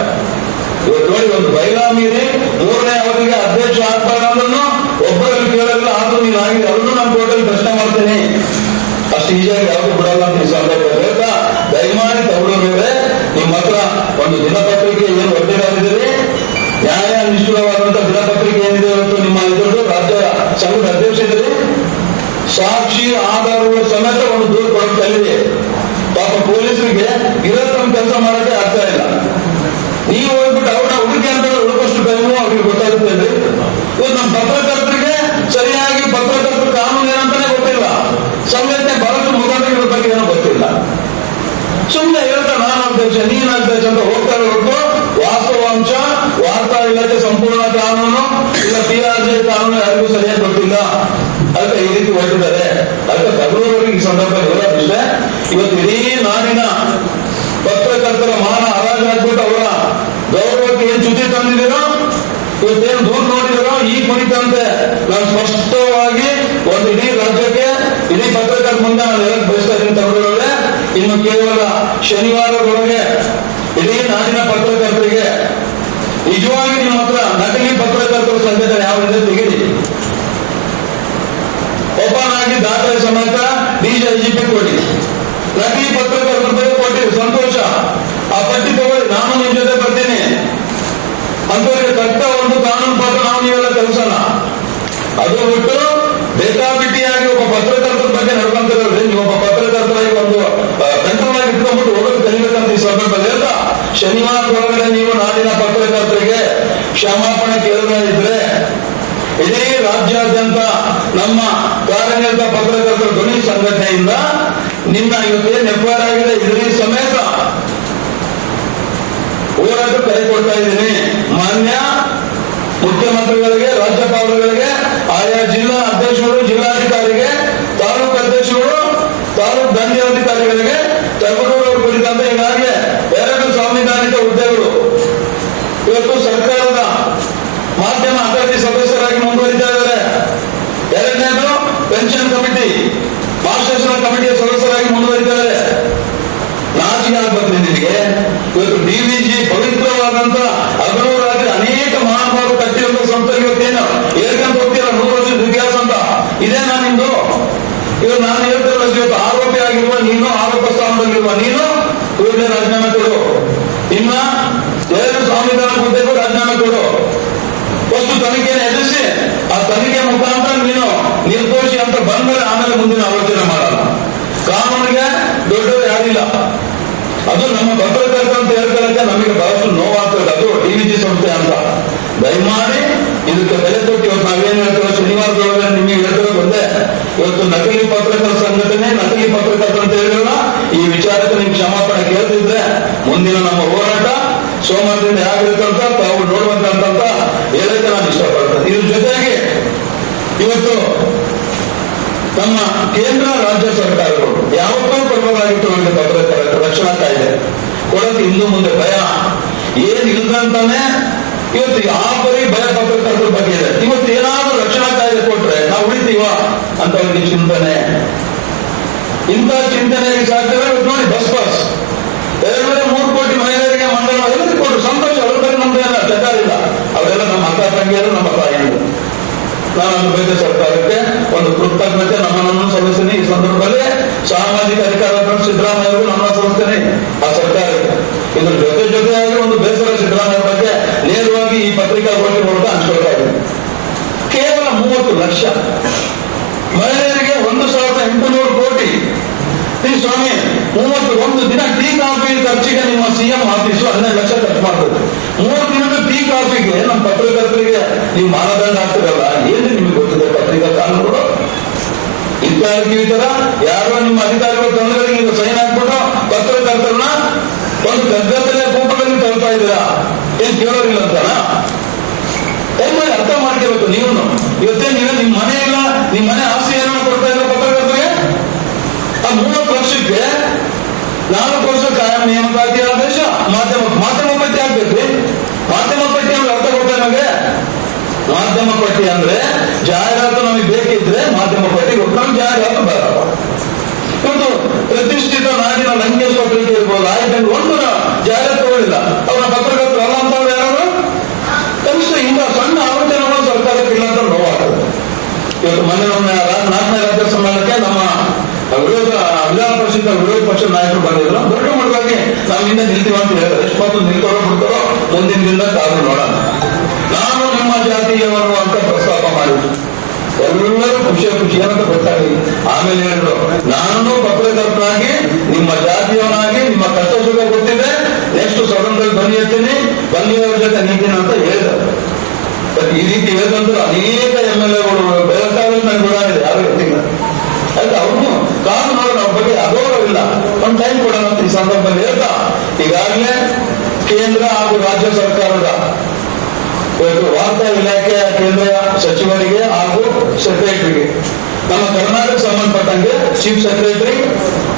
ಇವತ್ತು ನೋಡಿ, ಒಂದು ಬೈಲಾ ಮೀರಿ 3ನೇ ಅವಧಿಗೆ ಅಧ್ಯಕ್ಷ ಆಗ್ಬಾರ್ದು ಅಂದ್ರೂ ಒಬ್ಬರಲ್ಲಿ ಕೇಳಲ್ಲ, ಆದ್ರೂ ನೀನು ಆಗಿದೆ ಅವ್ರನ್ನೂ ನಮ್ಮ ಕೋರ್ಟಲ್ಲಿ ಪ್ರಶ್ನೆ ಮಾಡ್ತೀನಿ. ಅಷ್ಟು ಈಜಿಯಾಗಿ ಯಾವುದು ಬಿಡಲ್ಲ ಅಂತ ಈ ಸಂದರ್ಭದಲ್ಲಿ ಹೇಳ್ತಾ, ದಯಮಾಡಿ ತವರೂರೇ ನಿಮ್ಮ ಹತ್ರ ಒಂದು ದಿನಪತ್ರಿಕೆ ಏನು ವರದಿಗಾರಿದ್ದೀರಿ, ನ್ಯಾಯ ನಿಷ್ಠುರವಾದಂತಹ ದಿನಪತ್ರಿಕೆ ಏನಿದೆ, ಇವತ್ತು ನಿಮ್ಮ ಇದ್ರದ್ದು ರಾಜ್ಯ ಸಂಘದ ಅಧ್ಯಕ್ಷರಿದ್ದೀರಿ, ಸಾಕ್ಷಿ ಆಧಾರಗಳ ಸಮೇತ ಒಂದು ದೂರು ಕೊಡ್ತಾ ಇದ್ದೀರಿ. ಪಾಪ ಪೊಲೀಸರಿಗೆ ಇರತ್ತಮ್ಮ ಕೆಲಸ ಮಾಡಕ್ಕೆ ಆಗ್ತಾ ಇಲ್ಲ. ನೀವು ಹೋಗ್ಬಿಟ್ಟು ಅವ್ರನ್ನ ಹುಡುಕಿ ಅಂತ ಹುಡುಕಷ್ಟು ಟೈಮು ಅವ್ರಿಗೆ ಗೊತ್ತಾಗುತ್ತೇನ್ರಿ. ಇವತ್ತು ನಮ್ಮ ಪತ್ರಕರ್ತರಿಗೆ ಸರಿಯಾಗಿ ಪತ್ರಕರ್ತರ ಕಾನೂನು ಏನಂತಾನೆ ಗೊತ್ತಿಲ್ಲ, ಸಂಘಟನೆ ಬಹಳಷ್ಟು ಮುಖಂಡರ ಬಗ್ಗೆ ಏನೋ ಗೊತ್ತಿಲ್ಲ. ಸುಮ್ಮನೆ ಹೇಳ್ತಾ ನಾನು ಅಧ್ಯಕ್ಷ, ನೀನು ಅಧ್ಯಕ್ಷ ಅಂತ ಹೋಗ್ತಾರೆ ಹೊರತು ವಾಸ್ತವಾಂಶ, ವಾರ್ತಾ ಇಲಾಖೆ ಸಂಪೂರ್ಣ ಕಾನೂನು ಇಲ್ಲ PRJ ಕಾನೂನು ಯಾರಿಗೂ ಸರಿಯಾಗಿ ಗೊತ್ತಿಲ್ಲ. ಅದಕ್ಕೆ ಈ ರೀತಿ ಹೊರಟಿದ್ದಾರೆ. ಅದಕ್ಕೆ ತವರೂರಿಗೆ ಈ ಸಂದರ್ಭದಲ್ಲಿ ಹೇಳೋದಿಷ್ಟೇ, ಇವತ್ತು ಇಡೀ ನಾಡಿನ ಪತ್ರಕರ್ತರ ಮಾನ ಹರಾಜಾಗ್ಬಿಟ್ಟು ಅವರ ಗೌರವಕ್ಕೆ ಏನ್ ಚ್ಯುತಿ ತಂದಿದ್ದೀರೋ, ಇವತ್ತೇನು ದೂರ ನೋಡಿದಿರೋ ಈ ಕುರಿತಂತೆ ನಾನು ಸ್ಪಷ್ಟವಾಗಿ ಒಂದು ಇಡೀ ರಾಜ್ಯಕ್ಕೆ, ಇಡೀ ಪತ್ರಕರ್ತರ ಮುಂದೆ ನಾನು ಹೇಳಕ್ ಬಯಸ್ತಾ ಇದ್ದೀನಿ. ತವರೂರೇ, ಇನ್ನು ಕೇವಲ ಶನಿವಾರದೊಳಗೆ ಇಡೀ ನಾಡಿನ ಪತ್ರಕರ್ತರಿಗೆ ನಿಜವಾಗಿ ನಿಮ್ಮ ಹತ್ರ ನಕಲಿ ಪತ್ರಕರ್ತರ ಸಂಘಟನೆ ಯಾವಿದೆ ತೆಗೆದಿ, ಓಪನ್ ಆಗಿ ದಾಖಲೆ ಸಮೇತ DIGP ಕೊಡಿ. ನಕಲಿ ಪತ್ರಕರ್ತರ ಬಗ್ಗೆ ಕೊಟ್ಟಿರಿ, ಸಂತೋಷ. ಆ ಪಟ್ಟಿ ತಗೊಳ್ಳಿ, ನಾನು ನಿಮ್ ಜೊತೆ ಬರ್ತೀನಿ. ಅಂತವರಿಗೆ ತಕ್ಕ ಒಂದು ಕಾನೂನು ಪಾತ್ರ ನಾವು ನೀವೆಲ್ಲ ಕೆಲಸನ. ಅದು ಬಿಟ್ಟು ಬೇಕಾಬಿಟ್ಟಿಯಾಗಿ ಒಬ್ಬ ಪತ್ರಕರ್ತರ ಬಗ್ಗೆ ನಡ್ಕೊಂತಿರೋದ್ರಿ, ನೀವು ಒಬ್ಬ ಪತ್ರಕರ್ತರಾಗಿ ಒಂದು ಕಂಟ್ರೋಲ್ ಆಗಿ ಇಟ್ಕೊಂಡ್ಬಿಟ್ಟು ಹೋಗೋದು ಕಲಿಬೇಕಂತ ಈ ಸಂದರ್ಭದಲ್ಲಿ ಹೇಳ್ತಾ, ಶನಿವಾರದೊಳಗಡೆ ನೀವು ನಾಡಿನ ಪತ್ರಕರ್ತರಿಗೆ ಕ್ಷಮಾಪಣೆ ಕೇಳದಿದ್ರೆ ಇಡೀ ರಾಜ್ಯಾದ್ಯಂತ ನಮ್ಮ ಕಾರ್ಯನಿರತ ಪತ್ರಕರ್ತರ ಧ್ವನಿ ಸಂಘಟನೆಯಿಂದ ನಿನ್ನ ಇವತ್ತೇನು FIR ಆಗಿದೆ ಇದರ ಸಮೇತ ಹೋರಾಟ ಕರೆ ಕೊಡ್ತಾ ಇದ್ದೀನಿ. ಮಾನ್ಯ ಮುಖ್ಯಮಂತ್ರಿಗಳಿಗೆ, ರಾಜ್ಯಪಾಲರುಗಳಿಗೆ, ಆಯಾ ಜಿಲ್ಲಾ ಅಧ್ಯಕ್ಷರು, ಜಿಲ್ಲಾಧಿಕಾರಿಗೆ, ತಾಲೂಕು ಅಧ್ಯಕ್ಷರು, ತಾಲೂಕು ದಂಡಾಧಿಕಾರಿಗಳಿಗೆ ತವರೂರು ಕುರಿತಂತೆ ಈಗಾಗಲೇ 2 ಸಾಂವಿಧಾನಿಕ ಹುದ್ದೆಗಳು ಇವತ್ತು ಸರ್ಕಾರದ ಮಾಧ್ಯಮ ಅಕಾಡೆಮಿ ಸದಸ್ಯರಾಗಿ ಮುಂದುವರಿತಾ ಇದ್ದಾರೆ. 2ನೇದು ಪೆನ್ಷನ್ ಕಮಿಟಿ, ಮಾರ್ಗದರ್ಶನ ಕಮಿಟಿಯ ಸದಸ್ಯರಾಗಿ ಮುಂದುವರಿತಾರೆ. ನಾಚಿಕೆ ಆಗ್ಬೇಕು ನಿನಗೆ. ಇವತ್ತು DVG ಪವಿತ್ರವಾದಂತ ಅಗ್ರವರಾಗಿ ಅನೇಕ ಮಹಾನುಭಾವರು ಕಟ್ಟಿರುವಂತ ಸಂಸ್ಥೆ ಇವತ್ತೇನು ಹೇಳ್ಕೊಂತ ಹೋಗ್ತೀರ 100 ವರ್ಷದ ಇತಿಹಾಸ ಅಂತ. ಇದೇನಾ ನಿಮ್ದು? ಇವತ್ತು ನಾನು ಹೇಳ್ತಿರೋ ಇವತ್ತು ಆರೋಪಿ ಆಗಿರುವ ನೀನು, ಆರೋಪ ಸ್ಥಾನದಲ್ಲಿರುವ ನೀನು ಕೂಡಲೇ ರಾಜೀನಾಮೆ ಕೊಡು. ಇನ್ನ 2 ಸಂವಿಧಾನ ಹುದ್ದೆಗೂ ರಾಜೀನಾಮೆ ಕೊಡು. ಫಸ್ಟ್ ತನಿಖೆಯನ್ನು ಎದುರಿಸಿ ಆ ತನಿಖೆ ಮುಖಾಂತರ ನೀನು ನಿರ್ದೋಷಿ ಅಂತ ಬಂದರೆ ಆಮೇಲೆ ಮುಂದಿನ ಆಲೋಚನೆ ಮಾಡಲ್ಲ. ಕಾನೂನಿಗೆ ದೊಡ್ಡವರು ಯಾರಿಲ್ಲ. ಅದು ನಮ್ಮ ಪತ್ರಕರ್ತ ಅಂತ ಹೇಳ್ಕೊಳ್ಳಕ್ಕೆ ನಮಗೆ ಬಹಳಷ್ಟು ನೋವಾಗ್ತದೆ. ಅದು DVG ಸಂಸ್ಥೆ ಅಂತ. ದಯಮಾಡಿ ಇದಕ್ಕೆ ಬೆಲೆ ಕೊಟ್ಟು ಇವತ್ತು ನಾವೇನ್ ಹೇಳ್ತೇವೆ, ಶನಿವಾರದೊಳಗೆ ನಿಮಗೆ ಹೇಳ್ತಿರೋದು ಒಂದೇ, ಇವತ್ತು ನಕಲಿ ಪತ್ರಕರ್ತರ ಸಂಘಟನೆ, ನಕಲಿ ಪತ್ರಕರ್ತ ಅಂತ ಹೇಳಿದ್ರಲ್ಲ, ಈ ವಿಚಾರಕ್ಕೆ ನಿಮ್ಗೆ ಕ್ಷಮಾಪಣೆ ಕೇಳ್ತಿದ್ರೆ ಇವತ್ತು ನಮ್ಮ ಕೇಂದ್ರ ರಾಜ್ಯ ಸರ್ಕಾರಗಳು ಯಾವತ್ತೂ ಕೊಡಬೇಕಾಗಿತ್ತು ನಮಗೆ ಪತ್ರಕರ್ತರ ರಕ್ಷಣಾ ಕಾಯ್ದೆ ಕೊಡಕ್ಕೆ ಹಿಂದೂ ಮುಂದೆ ಭಯ ಏನಿಲ್ಲದಂತಾನೆ ಇವತ್ತು ಆ ಪರಿ ಭಯ ಪತ್ರಕರ್ತರ ಬಗ್ಗೆ ಇದೆ. ಇವತ್ತು ಏನಾದ್ರೂ ರಕ್ಷಣಾ ಕಾಯ್ದೆ ಕೊಟ್ರೆ ನಾವು ಉಳಿತೀವ ಅಂತ ಅವ್ರಿಗೆ ಚಿಂತನೆ. ಇಂಥ ಚಿಂತನೆಗೆ ಸಾಧ್ಯ ನೋಡಿ, ಬಸ್ 2-3 ಕೋಟಿ ಮಹಿಳೆಯರಿಗೆ ಮಂಡಲ ಎಲ್ಲರಿಗೂ ಕೊಟ್ಟರು, ಸಂತೋಷ. ಅವ್ರ ಬಗ್ಗೆ ನಮ್ದೇನ ಚಟಾರಿಲ್ಲ, ಅವರೆಲ್ಲ ನಮ್ಮ ಅಕ್ಕ ತಂಗಿಯರು, ನಮ್ಮ ತಾಯಿಯರು. ನಾನು ಬೇರೆ ಸರ್ಕಾರಕ್ಕೆ ಒಂದು ಕೃತಜ್ಞತೆ ನಮ್ಮನ್ನು ಸಲ್ಲಿಸ್ತೀನಿ. ಈ ಸಂದರ್ಭದಲ್ಲಿ ಸಾಮಾಜಿಕ ಅಧಿಕಾರ ಸಿದ್ದರಾಮಯ್ಯ ಅವರು ನಮ್ಮ ಸಲ್ಲಿಸ್ತೀನಿ ಆ ಸರ್ಕಾರಕ್ಕೆ. ಇದ್ರ ಜೊತೆಯಾಗಿ ಒಂದು ಬೇಸರ ಸಿದ್ದರಾಮಯ್ಯ ಬಗ್ಗೆ ನೇರವಾಗಿ ಈ ಪತ್ರಿಕಾಗೋಷ್ಠಿ ಮೂಲಕ ಹಂಚ್ಕೊಳ್ತಾ ಇದ್ದೀನಿ. ಕೇವಲ 30 ಲಕ್ಷ ಮಹಿಳೆಯರಿಗೆ 1,800 ಕೋಟಿ. ಈ ಸ್ವಾಮಿ 31 ದಿನ ಟೀ ಕಾಫಿ ಖರ್ಚಿಗೆ ನಿಮ್ಮ ಸಿಎಂ ಆಫೀಸು 12 ಲಕ್ಷ ಖರ್ಚು ಮಾಡ್ತದೆ. 3 ದಿನದ ಟೀ ಕಾಫಿಗೆ ನಮ್ಮ ಪತ್ರಕರ್ತರಿಗೆ ನೀವು ಮಾನದಂಡ ಆಗ್ತಿರಲ್ಲ, ಏನು ನಿಮಗೆ ಗೊತ್ತಿದೆ ಪತ್ರಿಕಾ ಕಾನೂನುಗಳು? ಇತ್ಯಾದಿ ಈ ತರ ಯಾರೋ ನಿಮ್ಮ ಅಧಿಕಾರಿಗಳು ತಂದ್ರೆ ನೀವು ಸೈನ್ ಹಾಕ್ಬಿಟ್ಟು ಪತ್ರಕರ್ತರನ್ನ ಒಂದು ಗದ್ದಲೇ ಕೂಪದಲ್ಲಿ ತಳ್ತಾ ಇದ್ದೀರಾ, ಏನ್ ಕೇಳೋರಿಲ್ಲ ಅಂತಾನ? ದಯಮಾಡಿ ಅರ್ಥ ಮಾಡ್ಕೋಬೇಕು. ನೀವು ಇವತ್ತೇ ನೀವು ನಿಮ್ಮ ಮನೆ ಇಲ್ಲ, ನಿಮ್ಮ ಮನೆ ಆಸ್ತಿ ಏನೋ ಕೊಡ್ತಾ ಇಲ್ಲ ಪತ್ರಕರ್ತರಿಗೆ. ಆ 30 ಲಕ್ಷಕ್ಕೆ 4 ವರ್ಷ ಕಾಯಂ ನೇಮಕಾತಿ ಆದೇಶ, ಮಾಧ್ಯಮ ಪಟ್ಟಿ ಆಗ್ಬೇಕು. ಮಾಧ್ಯಮ ಪಟ್ಟಿ ಅಂದ್ರೆ ಅರ್ಥ ಕೊಡ್ತಾ ನಮಗೆ. ಮಾಧ್ಯಮ ಪಟ್ಟಿ ಅಂದ್ರೆ ಜಾಹೀರಾತು ನಮಗೆ ಬೇಕಿದ್ರೆ ಮಾಧ್ಯಮ ಪಟ್ಟಿ ಕೊಟ್ಟು ನಮ್ಗೆ ಜಾಹೀರಾತು ಬರಲ್ಲ. ಇವತ್ತು ಪ್ರತಿಷ್ಠಿತ ನಾಡಿನ ಲಂಕೇಶ್ ಪತ್ರಿಕೆ ಇರ್ಬೋದು, ಆಯ್ತು ಒಂದು ಜಾಹೀರಾತು ತಗೊಳ್ಳಿಲ್ಲ, ಅವರ ಪತ್ರಕರ್ತರು ಅಲ್ಲ ಅಂತವ್ರು ಯಾರು? ಕನಿಷ್ಠ ಇಂಥ ಸಣ್ಣ ಆಲೋಚನೆಗಳು ಸರ್ಕಾರಕ್ಕೆ ಇಲ್ಲ ಅಂತ ನೋವಾಗ್ತದೆ. ಇವತ್ತು ಮೊನ್ನೆ 4ನೇ ರಾಜ್ಯ ಸಮ್ಮೇಳನಕ್ಕೆ ನಮ್ಮ ವಿಧಾನ ಪರಿಷತ್ ವಿರೋಧ ಪಕ್ಷದ ನಾಯಕರು ಬಂದಿದ್ರು. ದೊಡ್ಡ ಮಟ್ಟವಾಗಿ ನಮ್ಮಿಂದ ನಿಲ್ತೀವ ಅಂತ ಹೇಳಿದ್ರೆ ಎಷ್ಟು ಮಾತ್ರ ನಿಲ್ತಾರೋ ಬಿಡ್ತಾರೋ ಮುಂದಿನ ದಿನ ಕಾದು ನೋಡೋಣ. ನಾನು ನಿಮ್ಮ ಜಾತಿಯವರು ಅಂತ ಪ್ರಸ್ತಾಪ ಮಾಡಿದ್ರು. ಎಲ್ಲರೂ ಖುಷಿ ಅಂತ ಗೊತ್ತಾಗಲಿ. ಆಮೇಲೆ ಹೇಳಿದ್ರು, ನಾನು ಪತ್ರಕರ್ತನಾಗಿ ನಿಮ್ಮ ಜಾತಿಯವನಾಗಿ ನಿಮ್ಮ ಕಷ್ಟ ಸುಖ ಗೊತ್ತಿದೆ, ನೆಕ್ಸ್ಟ್ ಸದನದಲ್ಲಿ ಬನ್ನಿ ಎತ್ತೀನಿ, ಬನ್ನಿಯವರ ಜೊತೆ ನಿಂತೀನಿ ಅಂತ ಹೇಳಿದ್ರು. ಈ ರೀತಿ ಹೇಳಿದಂದ್ರೆ ಅನೇಕ MLAಗಳು ಬೆಳಕಾಗಲು ನನಗೆ ಗೊತ್ತಾಗಿದೆ, ಯಾರು ಎತ್ತಿಲ್ಲ. ಆಯ್ತು, ಅವ್ರನ್ನು ಕಾದು ನೋಡೋಣ, ಅವ್ರ ಬಗ್ಗೆ ಅಗೌರವಿಲ್ಲ, ಒಂದು ಟೈಮ್ ಕೊಡೋಣ ಅಂತ ಈ ಸಂದರ್ಭದಲ್ಲಿ ಹೇಳ್ತಾ, ಈಗಾಗಲೇ ಕೇಂದ್ರ ಹಾಗೂ ರಾಜ್ಯ ಸರ್ಕಾರದ ವಾರ್ತಾ ಇಲಾಖೆಯ ಕೇಂದ್ರ ಸಚಿವರಿಗೆ ಹಾಗೂ ಸೆಕ್ರೆಟರಿಗೆ, ನಮ್ಮ ಕರ್ನಾಟಕ ಸಂಬಂಧಪಟ್ಟಂಗೆ ಚೀಫ್ ಸೆಕ್ರೆಟರಿ,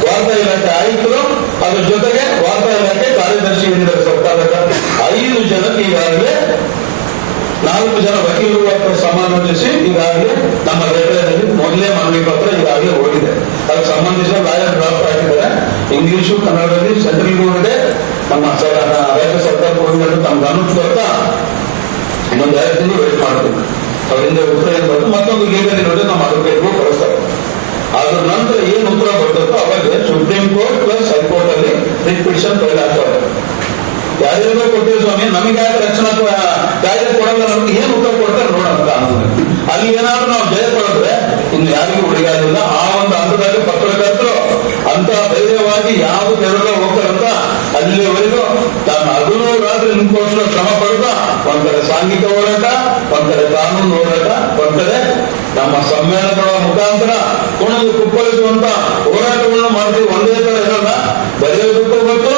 ವಾರ್ತಾ ಇಲಾಖೆ ಆಯುಕ್ತರು, ಅದ್ರ ಜೊತೆಗೆ ವಾರ್ತಾ ಇಲಾಖೆ ಕಾರ್ಯದರ್ಶಿ ಏನಿದ್ದಾರೆ ಸರ್ಕಾರದ 5 ಜನಕ್ಕೆ ಈಗಾಗಲೇ 4 ಜನ ವಕೀಲರು ಸಮಾಲೋಚಿಸಿ ಈಗಾಗಲೇ ನಮ್ಮ ಲೆಟರ್ನಲ್ಲಿ ಮೊದಲೇ ಮನವಿ ಪತ್ರ ಈಗಾಗಲೇ ಹೋಗಿದೆ. ಅದಕ್ಕೆ ಸಂಬಂಧಿಸಿದ ಲಾಯರ್ ಡ್ರಾಫ್ಟ್ ಹಾಕಿದ್ದಾರೆ. ಇಂಗ್ಲಿಷು ಕನ್ನಡದಲ್ಲಿ ಸೆಂಟ್ರಲ್ ಬೋರ್ಡ್ಗೆ ನಮ್ಮ ರಾಜ್ಯ ಸರ್ಕಾರ ಹೋಗಿದ್ದು ತಮ್ಗೆ ಅನುಮತಿ ಬರ್ತಾ ಇನ್ನೊಂದು 2 ತಿಂಗಳು ವೇಟ್ ಮಾಡ್ತೀವಿ. ಅವರಿಂದ ಉತ್ತರ ಏನ್ ಬರ್ತದೆ, ಮತ್ತೊಂದು ಲೀಗಲ್ ಇರೋದು ನಮ್ಮ ಅಡ್ವೊಕೇಟ್ಗಳು ಕಳಿಸ್ತಾರೆ. ಅದ್ರ ನಂತರ ಏನ್ ಉತ್ತರ ಬರ್ತದೋ ಅವಾಗ ಸುಪ್ರೀಂ ಕೋರ್ಟ್ ಪ್ಲಸ್ ಹೈಕೋರ್ಟ್ ಅಲ್ಲಿ ರಿಪಿಟಿಷನ್ ಫೈಲ್ ಆಗ್ತಾರೆ. ಯಾರ್ಯಾರೋ ಕೊಟ್ಟಿರೋ ಸ್ವಾಮಿ, ನಮಗೆ ಯಾಕೆ ರಕ್ಷಣಾ ಕಾಯ್ದೆ ಕೊಡಲ್ಲ, ನಮ್ಗೆ ಏನ್ ಉತ್ತರ ಕೊಡ್ತಾರೆ ನೋಡೋಣ ಕಾನೂನು. ಅಲ್ಲಿ ಏನಾದ್ರೂ ನಾವು ಜಯ ಪಡೆದ್ರೆ ಇನ್ನು ಯಾರಿಗೂ ಉಳಿಗಾದಿಲ್ಲ. ಆ ಒಂದು ಹಂತದಲ್ಲಿ ಪತ್ರಕರ್ತರು ಅಂತ ಧೈರ್ಯವಾಗಿ ಯಾವ ಕೆರಳ ಹೋಗ್ತಾರಂತ ಅಲ್ಲಿವರೆಗೂ ನಾನು ಹಗಲು ರಾತ್ರಿ ನಿಂತ್ಕೊಂಡು ಶ್ರಮ ಪಡೆದ ಒಂದ್ ಕಡೆ ಸಾಂಘಿಕ ಹೋರಾಟ, ಒಂದ್ ಕಡೆ ಕಾನೂನು ಹೋರಾಟ, ಒಂದ್ ಕಡೆ ನಮ್ಮ ಸಮ್ಮೇಳನಗಳ ಮುಖಾಂತರ ಕುಣಿದು ಕುಪ್ಪಳಿಸುವಂತ ಹೋರಾಟಗಳನ್ನ ಮಾಡ್ತೀವಿ. ಒಂದೇ ತರ ಇರಲ್ಲ, ಬರೆಯೋದಕ್ಕೂ ಗೊತ್ತು,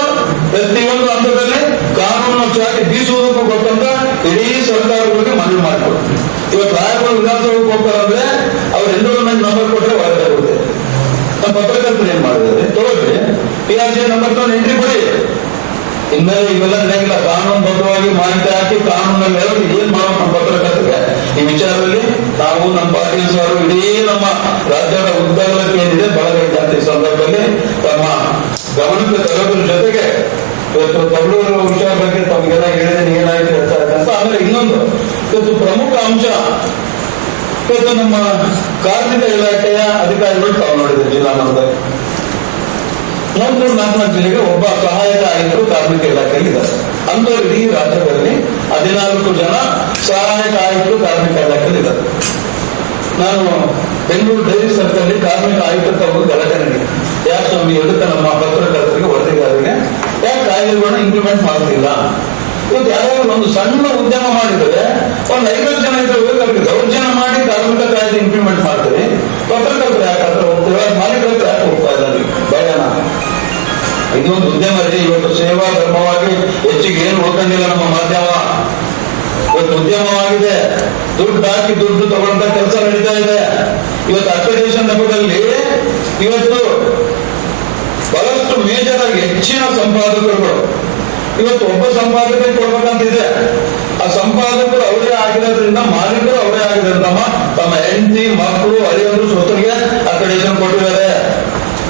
ಪ್ರತಿಯೊಂದು ಹಂತದಲ್ಲಿ ಕಾನೂನು ಚಾಟಿ ಬೀಸುವುದಕ್ಕೂ ಗೊತ್ತಂತ ಇಡೀ ಸರ್ಕಾರಗಳಿಗೆ ಮನವಿ ಮಾಡಿಕೊಡ್ತೀವಿ. ಇವತ್ತು ರಾಯಪುರ ವಿಧಾನಸಭೆಗೆ ಹೋಗ್ತಾರಂದ್ರೆ ಅವ್ರು ಎಂಡೋರ್ಮೆಂಟ್ ನಂಬರ್ ಕೊಟ್ಟರೆ ಹೊರಗೆ ಆಗುತ್ತೆ. ನಮ್ಮ ಪತ್ರಕರ್ತರು ಏನ್ ಮಾಡಿದ್ರೆ ತಗೊಳ್ರಿ, PRC ನಂಬರ್ ತಗೊಂಡು ಎಂಟ್ರಿ ಕೊಡಿ. ಇನ್ಮೇಲೆ ಇವೆಲ್ಲ ನಡೆಯಲ್ಲ. ಕಾನೂನುಬದ್ಧವಾಗಿ ಮಾಹಿತಿ ಹಾಕಿ ಕಾನೂನಲ್ಲಿ ಹೇಳಿ ಏನ್ ಮಾಡೋದು ನಮ್ಮ ಪತ್ರಕರ್ತರಿಗೆ. ಈ ವಿಚಾರದಲ್ಲಿ ನಾವು ನಮ್ಮ ಪಾಟೀಲ್ ಸರ್ ಇಡೀ ನಮ್ಮ ರಾಜ್ಯದ ಉದ್ದಗಲಕ್ಕೆ ಏನಿದೆ ಬಳಗೈತೆ ಅಂತ ಈ ಸಂದರ್ಭದಲ್ಲಿ ತಮ್ಮ ಗಮನಕ್ಕೆ ತರೋದ್ರ ಜೊತೆಗೆ ಇವತ್ತು ತಮಿಳೂರು ವಿಚಾರ ಬಗ್ಗೆ ತಮಗೆಲ್ಲ ಹೇಳಿದ್ರೆ ಏನಾಯ್ತು ಹೇಳ್ತಾ ಅಂತ. ಆಮೇಲೆ ಇನ್ನೊಂದು ಇವತ್ತು ಪ್ರಮುಖ ಅಂಶ, ಇವತ್ತು ನಮ್ಮ ಕಾರ್ಮಿಕ ಇಲಾಖೆಯ ಅಧಿಕಾರಿಗಳು ತಾವು ನೋಡಿದ್ರು ಜಿಲ್ಲಾ ಮಟ್ಟದಲ್ಲಿ 3-4 ಜಿಲ್ಲೆಗೆ ಒಬ್ಬ ಸಹಾಯಕ ಆಯುಕ್ತರು ಕಾರ್ಮಿಕ ಇಲಾಖೆಯಲ್ಲಿ ಇದ್ದಾರೆ. ಅಂತವ್ರು ಇಡೀ ರಾಜ್ಯದಲ್ಲಿ 14 ಜನ ಸಹಾಯಕ ಆಯುಕ್ತರು ಕಾರ್ಮಿಕ ಇಲಾಖೆಯಲ್ಲಿ ಇದ್ದಾರೆ. ನಾನು ಬೆಂಗಳೂರು ಡೈರಿ ಸರ್ಕಲ್ ಕಾರ್ಮಿಕ ಆಯುಕ್ತ ತಗೊಂಡು ಗಲಾಟೆ ನಡೀತು. ಯಾಕೆ ಸ್ವಾಮಿ ಎದಕ್ಕೆ ನಮ್ಮ ಪತ್ರಕರ್ತರಿಗೆ ವರದಿಗಾರರಿಗೆ ಯಾಕೆ ಕಾಯ್ದೆಗಳನ್ನ ಇಂಪ್ಲಿಮೆಂಟ್ ಮಾಡ್ತಿಲ್ಲ? ಇವತ್ತು ಯಾರು ಒಂದು ಸಣ್ಣ ಉದ್ಯಮ ಮಾಡಿದರೆ ಒಂದು 50 ಜನ ಇದ್ರೆ ಅವ್ರಿಗೆ ದೌರ್ಜನ್ಯ ಮಾಡಿ ಕಾರ್ಮಿಕ ಕಾಯ್ದೆ ಇಂಪ್ಲಿಮೆಂಟ್ ಮಾಡ್ತೀವಿ. ಪತ್ರಕರ್ತರು ಯಾಕೆ ಹತ್ರ ಹೋಗ್ತೀವಿ, ಮಾಲೀಕರು ಯಾಕೆ ಹೋಗ್ತಾ ಇದ್ದಾರೆ ಭಯನ? ಇದೊಂದು ಉದ್ಯಮ ಇದೆ. ಇವತ್ತು ಸೇವಾ ಧರ್ಮವಾಗಿ ಹೆಚ್ಚಿಗೆ ಏನು ಹೋಗ್ಕೊಂಡಿಲ್ಲ ನಮ್ಮ ಮಾಧ್ಯಮ. ಇವತ್ತು ಉದ್ಯಮವಾಗಿದೆ, ದುಡ್ಡು ಹಾಕಿ ದುಡ್ಡು ತಗೊಂಡ ಕೆಲಸ ನಡೀತಾ ಇದೆ. ಇವತ್ತು ಅಕ್ರೆಡಿಟೇಷನ್ ನೆಪದಲ್ಲಿ ಇವತ್ತು ಬಹಳಷ್ಟು ಮೇಜರ್ ಆಗಿ ಹೆಚ್ಚಿನ ಸಂಪಾದಕರುಗಳು ಇವತ್ತು ಒಬ್ಬ ಸಂಪಾದಕರಿಗೆ ಕೊಡ್ಬೇಕಂತಿದೆ. ಆ ಸಂಪಾದಕರು ಅವರೇ ಆಗಿರೋದ್ರಿಂದ, ಮಾಲೀಕರು ಅವರೇ ಆಗಿರೋದ್ರಿಂದ ತಮ್ಮ ಹೆಂಡತಿ, ಮಕ್ಕಳು, ಹಳೆಯವರು, ಸೊಸರಿಗೆ ಅಕ್ರೆಡಿಟೇಷನ್ ಕೊಟ್ಟಿದ್ದಾರೆ.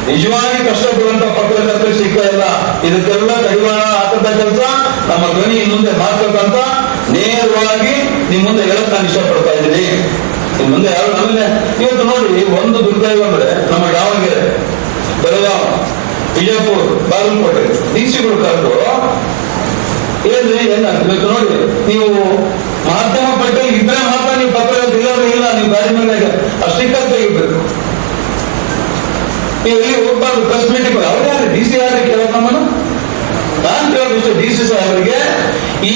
ನಿಜವಾಗಿ ಕಷ್ಟಪಡುವಂತ ಪತ್ರಕರ್ತರಿಗೆ ಸಿಗ್ತಾ ಇಲ್ಲ. ಇದಕ್ಕೆಲ್ಲ ಕಡಿವಾಣ ಹಾಕಂತ ಕೆಲಸ ನಮ್ಮ ಧ್ವನಿ ಮುಂದೆ ಮಾಡ್ಬೇಕಂತ ನೇರವಾಗಿ ನಿಮ್ ಮುಂದೆ ಹೇಳಕ್ ನಾನು ಇಷ್ಟಪಡ್ತಾ ಇದ್ದೀನಿ. ಇನ್ ಮುಂದೆ ಯಾರು ನಮಗೆ ಇವತ್ತು ನೋಡಿ, ಒಂದು ದುರ್ದೈವ ಅಂದ್ರೆ ನಮ್ಮ ದಾವಣಗೆರೆ, ಬೆಳಗಾವಿ, ವಿಜಯಪುರ, ಬಾಗಲಕೋಟೆ ಡಿಸಿಗಳು ಕರೆದು ಏನ್ರಿ ಏನಾಗ್ಬೇಕು ನೋಡಿ, ನೀವು ಮಾಧ್ಯಮ ಪಟ್ಟಿಯಲ್ಲಿ ಇದ್ರೆ ಮಾತ್ರ ನೀವು ಪತ್ರಕರ್ತ, ಇಲ್ಲ ನೀವು ಗಾಡಿ ಮೇಲೆ ಅಷ್ಟಿಕ್ಕ ತೆಗಿಬೇಕು. ನೀವು ಎಲ್ಲಿ ಹೋಗ್ಬಾರ್ದು. ಪ್ರೆಸ್ ಮೀಟಿಂಗ್ ಅವ್ರು ಯಾರು ಡಿ ಸಿ ಯಾರು ಕೇಳೋದು ನಮ್ಮನ್ನು? ನಾನು ಕೇಳೋದು ಡಿ ಸಿ ಸಾಹೇಬರಿಗೆ ಈ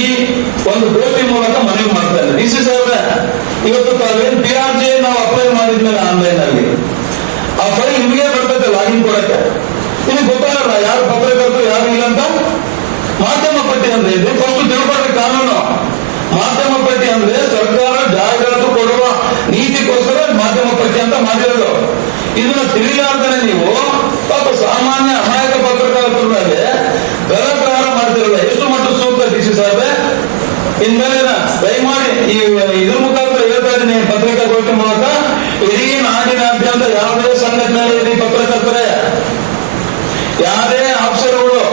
ಒಂದು ಗೋಷ್ಠಿ ಮೂಲಕ ಮನವಿ ಮಾಡ್ತಾ ಇದ್ದಾರೆ. ಡಿ ಸಿ ಸಾಹೇಬ್ರೆ, ಇವತ್ತು ತಾವೇನು PRJ ನಾವು ಅಪ್ಲೈ ಮಾಡಿದ್ಮೇಲೆ ಆನ್ಲೈನ್ ಅಲ್ಲಿ ಆ ಫೈಲ್ ನಿಮಗೆ ಬರ್ತದೆ ಲಾಗಿನ್ ಕೊಡಕ್ಕೆ. ನಿಮಗೆ ಗೊತ್ತಾಗಲ್ಲ ಯಾರು ಪತ್ರಕರ್ತರು ಯಾರು ಇಲ್ಲ ಅಂತ. ಮಾಧ್ಯಮ ಪಟ್ಟಿ ಅಂದ್ರೆ ಇದು ಫಸ್ಟ್ ತಿಳ್ಕೊಳ್ಳಿ ಕಾನೂನು. ಮಾಧ್ಯಮ ಪಟ್ಟಿ ಅಂದ್ರೆ ಸರ್ಕಾರ ಜಾಹೀರಾತು ಕೊಡುವ ನೀತಿಗೋಸ್ಕರ ಮಾಧ್ಯಮ ಪಟ್ಟಿ ಅಂತ ಮಾಡಿರೋದು. ಇದನ್ನ ತಿಳಿಲಾರ್ದೇ ನೀವು ಪಾಪ ಸಾಮಾನ್ಯ ಅಮಾಯಕ ಪತ್ರಕರ್ತರ ಮೇಲೆ ಗಲಭೆ ಮಾಡ್ತಿರಲ್ಲ, ಎಷ್ಟು ಮಟ್ಟ ಸೂಕ್ತ ಡಿ ಸಿ ಸಾಹೇಬ್ರೆ? ಇನ್ಮೇಲೆ ದಯಮಾಡಿ ಇದ್ರ ಮುಖಾಂತರ ಹೇಳ್ತಾ ಇದ್ದೀನಿ, ಪತ್ರಿಕಾಗೋಷ್ಠಿ ಮೂಲಕ ಇಡೀ ನಾಡಿನಾದ್ಯಂತ ಯಾವುದೇ ಸಂಘಟನೆ ಪತ್ರಕರ್ತರೆ, ಯಾರೇ ಆಫೀಸರ್ಗಳು,